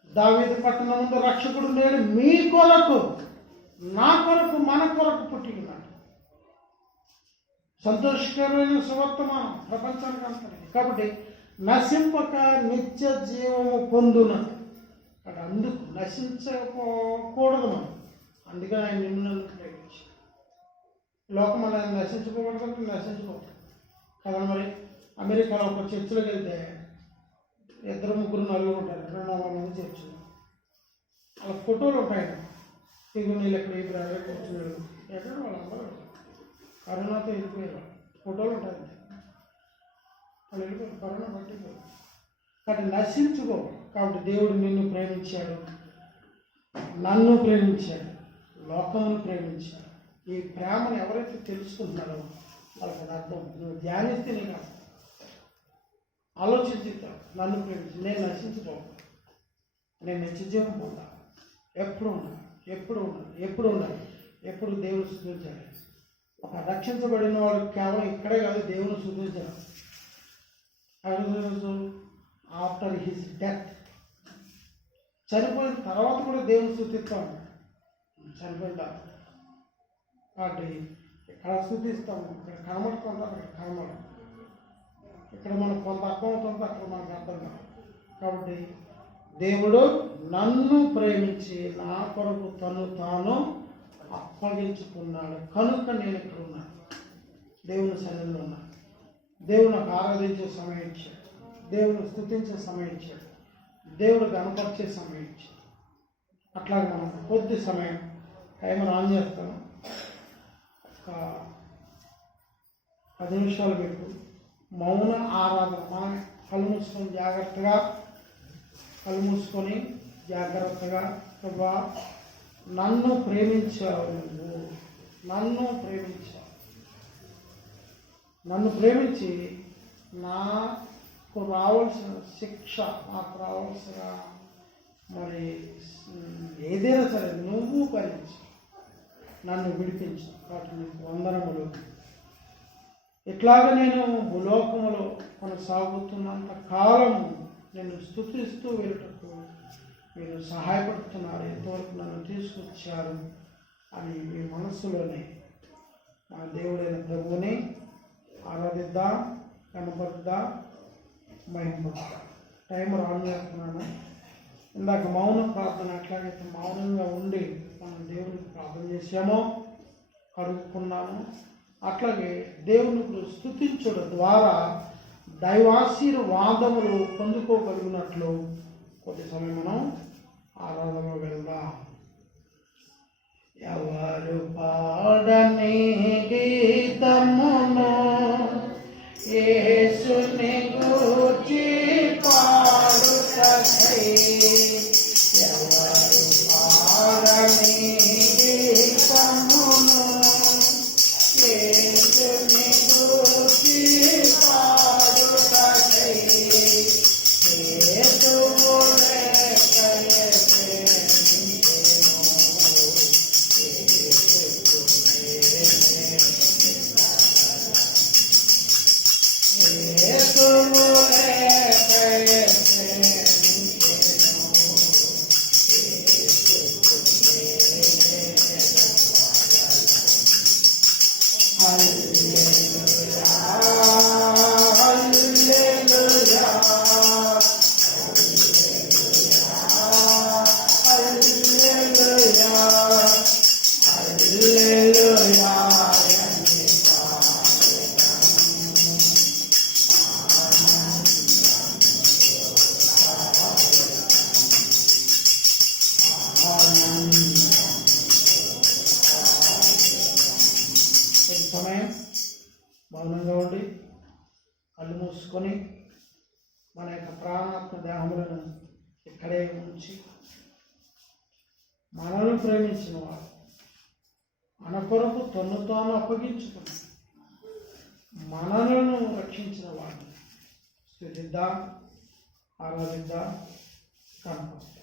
దావీదు పట్టణం ముందు రక్షకుడు నేడు మీ కొరకు, నా కొరకు, మన కొరకు పుట్టి ఉన్నాడు. సంతోషకరమైన సువర్తమానం ప్రపంచానికి అంతా. కాబట్టి నశింపక నిత్య జీవము పొందునది. కాబట్టి అందుకు నశించకూడదు మనం. అందుకని ఆయన నిన్ను నన్ను ప్రేమించాడు. లోకం అలా నశించుకోకూడదు, నశించుకోకూడదు కదా. మరి అమెరికాలో ఒక చర్చిలోకి వెళ్తే 2, 3, 4 ఉంటారు, 200 మంది చర్చిలు. అలా ఫోటోలు ఉంటాయి. ఇదిగో నీళ్ళు ఎక్కడ ఈ కూర్చున్నాడు ఎక్కడ వాళ్ళందరూ కరోనాతో వెళ్ళిపోయారు. ఫోటోలు ఉంటాయి, వాళ్ళు వెళ్ళిపోయారు, కరోనా పట్టిపోయారు. కాబట్టి నశించుకో. కాబట్టి దేవుడు నిన్ను ప్రేమించాడు, నన్ను ప్రేమించాడు, లోకమును ప్రేమించాడు. ఈ ప్రేమను ఎవరైతే తెలుసుకుంటున్నారో వాళ్ళకి అది అర్థం. నువ్వు ధ్యానిస్తే నీకు అర్థం. ఆలోచించుతావు, నన్ను ప్రేమించి నేను నశించుకోను, నేను నిత్యజీవం పొందా. ఎప్పుడు ఉండాలి, ఎప్పుడు ఉండాలి, ఎప్పుడు ఉండాలి, ఎప్పుడు దేవుని స్తుతించాలి. ఒక రక్షించబడిన వాడు కేవలం ఇక్కడే కాదు, దేవుని స్తుతించాలి. ఆఫ్టర్ హిస్ డెత్, చనిపోయిన తర్వాత కూడా దేవుని స్తుతిస్తాం. చనిపోయిన తర్వాత కాబట్టి ఇక్కడ స్తుతిస్తాము, ఇక్కడ కనబడుతుందా, అక్కడ కనబడం. ఇక్కడ మనకు కొంత అర్థం అవుతుంది, అక్కడ మనకు అర్థం కాదు. కాబట్టి దేవుడు నన్ను ప్రేమించి నా కొరకు తను తాను అప్పగించుకున్నాడు కనుక నేను ఇక్కడ ఉన్నాను, దేవుని సన్నిధిలో ఉన్నాను. దేవుడు నాకు ఆరాధించే సమయం ఇచ్చాడు, దేవుడు స్తుతించే సమయం ఇచ్చాడు, దేవుడు గణపరిచే సమయం ఇచ్చాడు. అట్లాగే మనం కొద్ది సమయం టైమర్ ఆన్ చేస్తాను. ఒక 10 నిమిషాలు పెట్టు మౌన ఆరాధన. మనం కళ్ళు మూసుకొని జాగ్రత్తగా ప్రభా నన్ను ప్రేమించావు, నువ్వు నన్ను ప్రేమించావు, నన్ను ప్రేమించి నాకు రావాల్సిన శిక్ష, నాకు రావాల్సిన మరి ఏదైనా సరే నువ్వు భరించి నన్ను విడిపించు. కాబట్టి నీకు వందనములు. ఇట్లాగ నేను భూలోకములో కొనసాగుతున్నంత కాలము నేను స్తుతిస్తూ వెళ్ళటకు మీరు సహాయపడుతున్నారు, ఎంతవరకు నన్ను తీసుకొచ్చారు అని మీ మనస్సులోనే మన దేవుడైన ప్రభువుని ఆరాధిద్దాం, కనపరుద్దాం, మహిమపరుద్దాం. టైమర్ ఆన్ చేస్తున్నాను. ఇందాక మౌన ప్రార్థన ఎట్లాగైతే మౌనంగా ఉండి మనం దేవునికి ప్రార్థన చేసామో, కడుక్కున్నాము, అట్లాగే దేవునికి స్తుతించడం ద్వారా దైవాశీర్వాదములు పొందుకోగలిగినట్లు కొద్ది సమయం మనం ఆరాధనలో వెళ్దాం. ఎవరు పాడని గీతమును యేసుని గూర్చి పాడుటకై, ఎవరు పాడని గీతమును యేసుని గూర్చి పాడుటకై, హేతువులే సమయం మౌనంగా ఉండి కళ్ళు మూసుకొని మన యొక్క ప్రాణాత్మ దేహములను ఇక్కడే ఉంచి మనల్ని ప్రేమించిన వాడు, మన కొరకు తన్ను తాను అప్పగించుకుని మనలను రక్షించిన వాడిని స్తుతిద్దాం, ఆరాధిద్దాం, కనపరుద్దాం.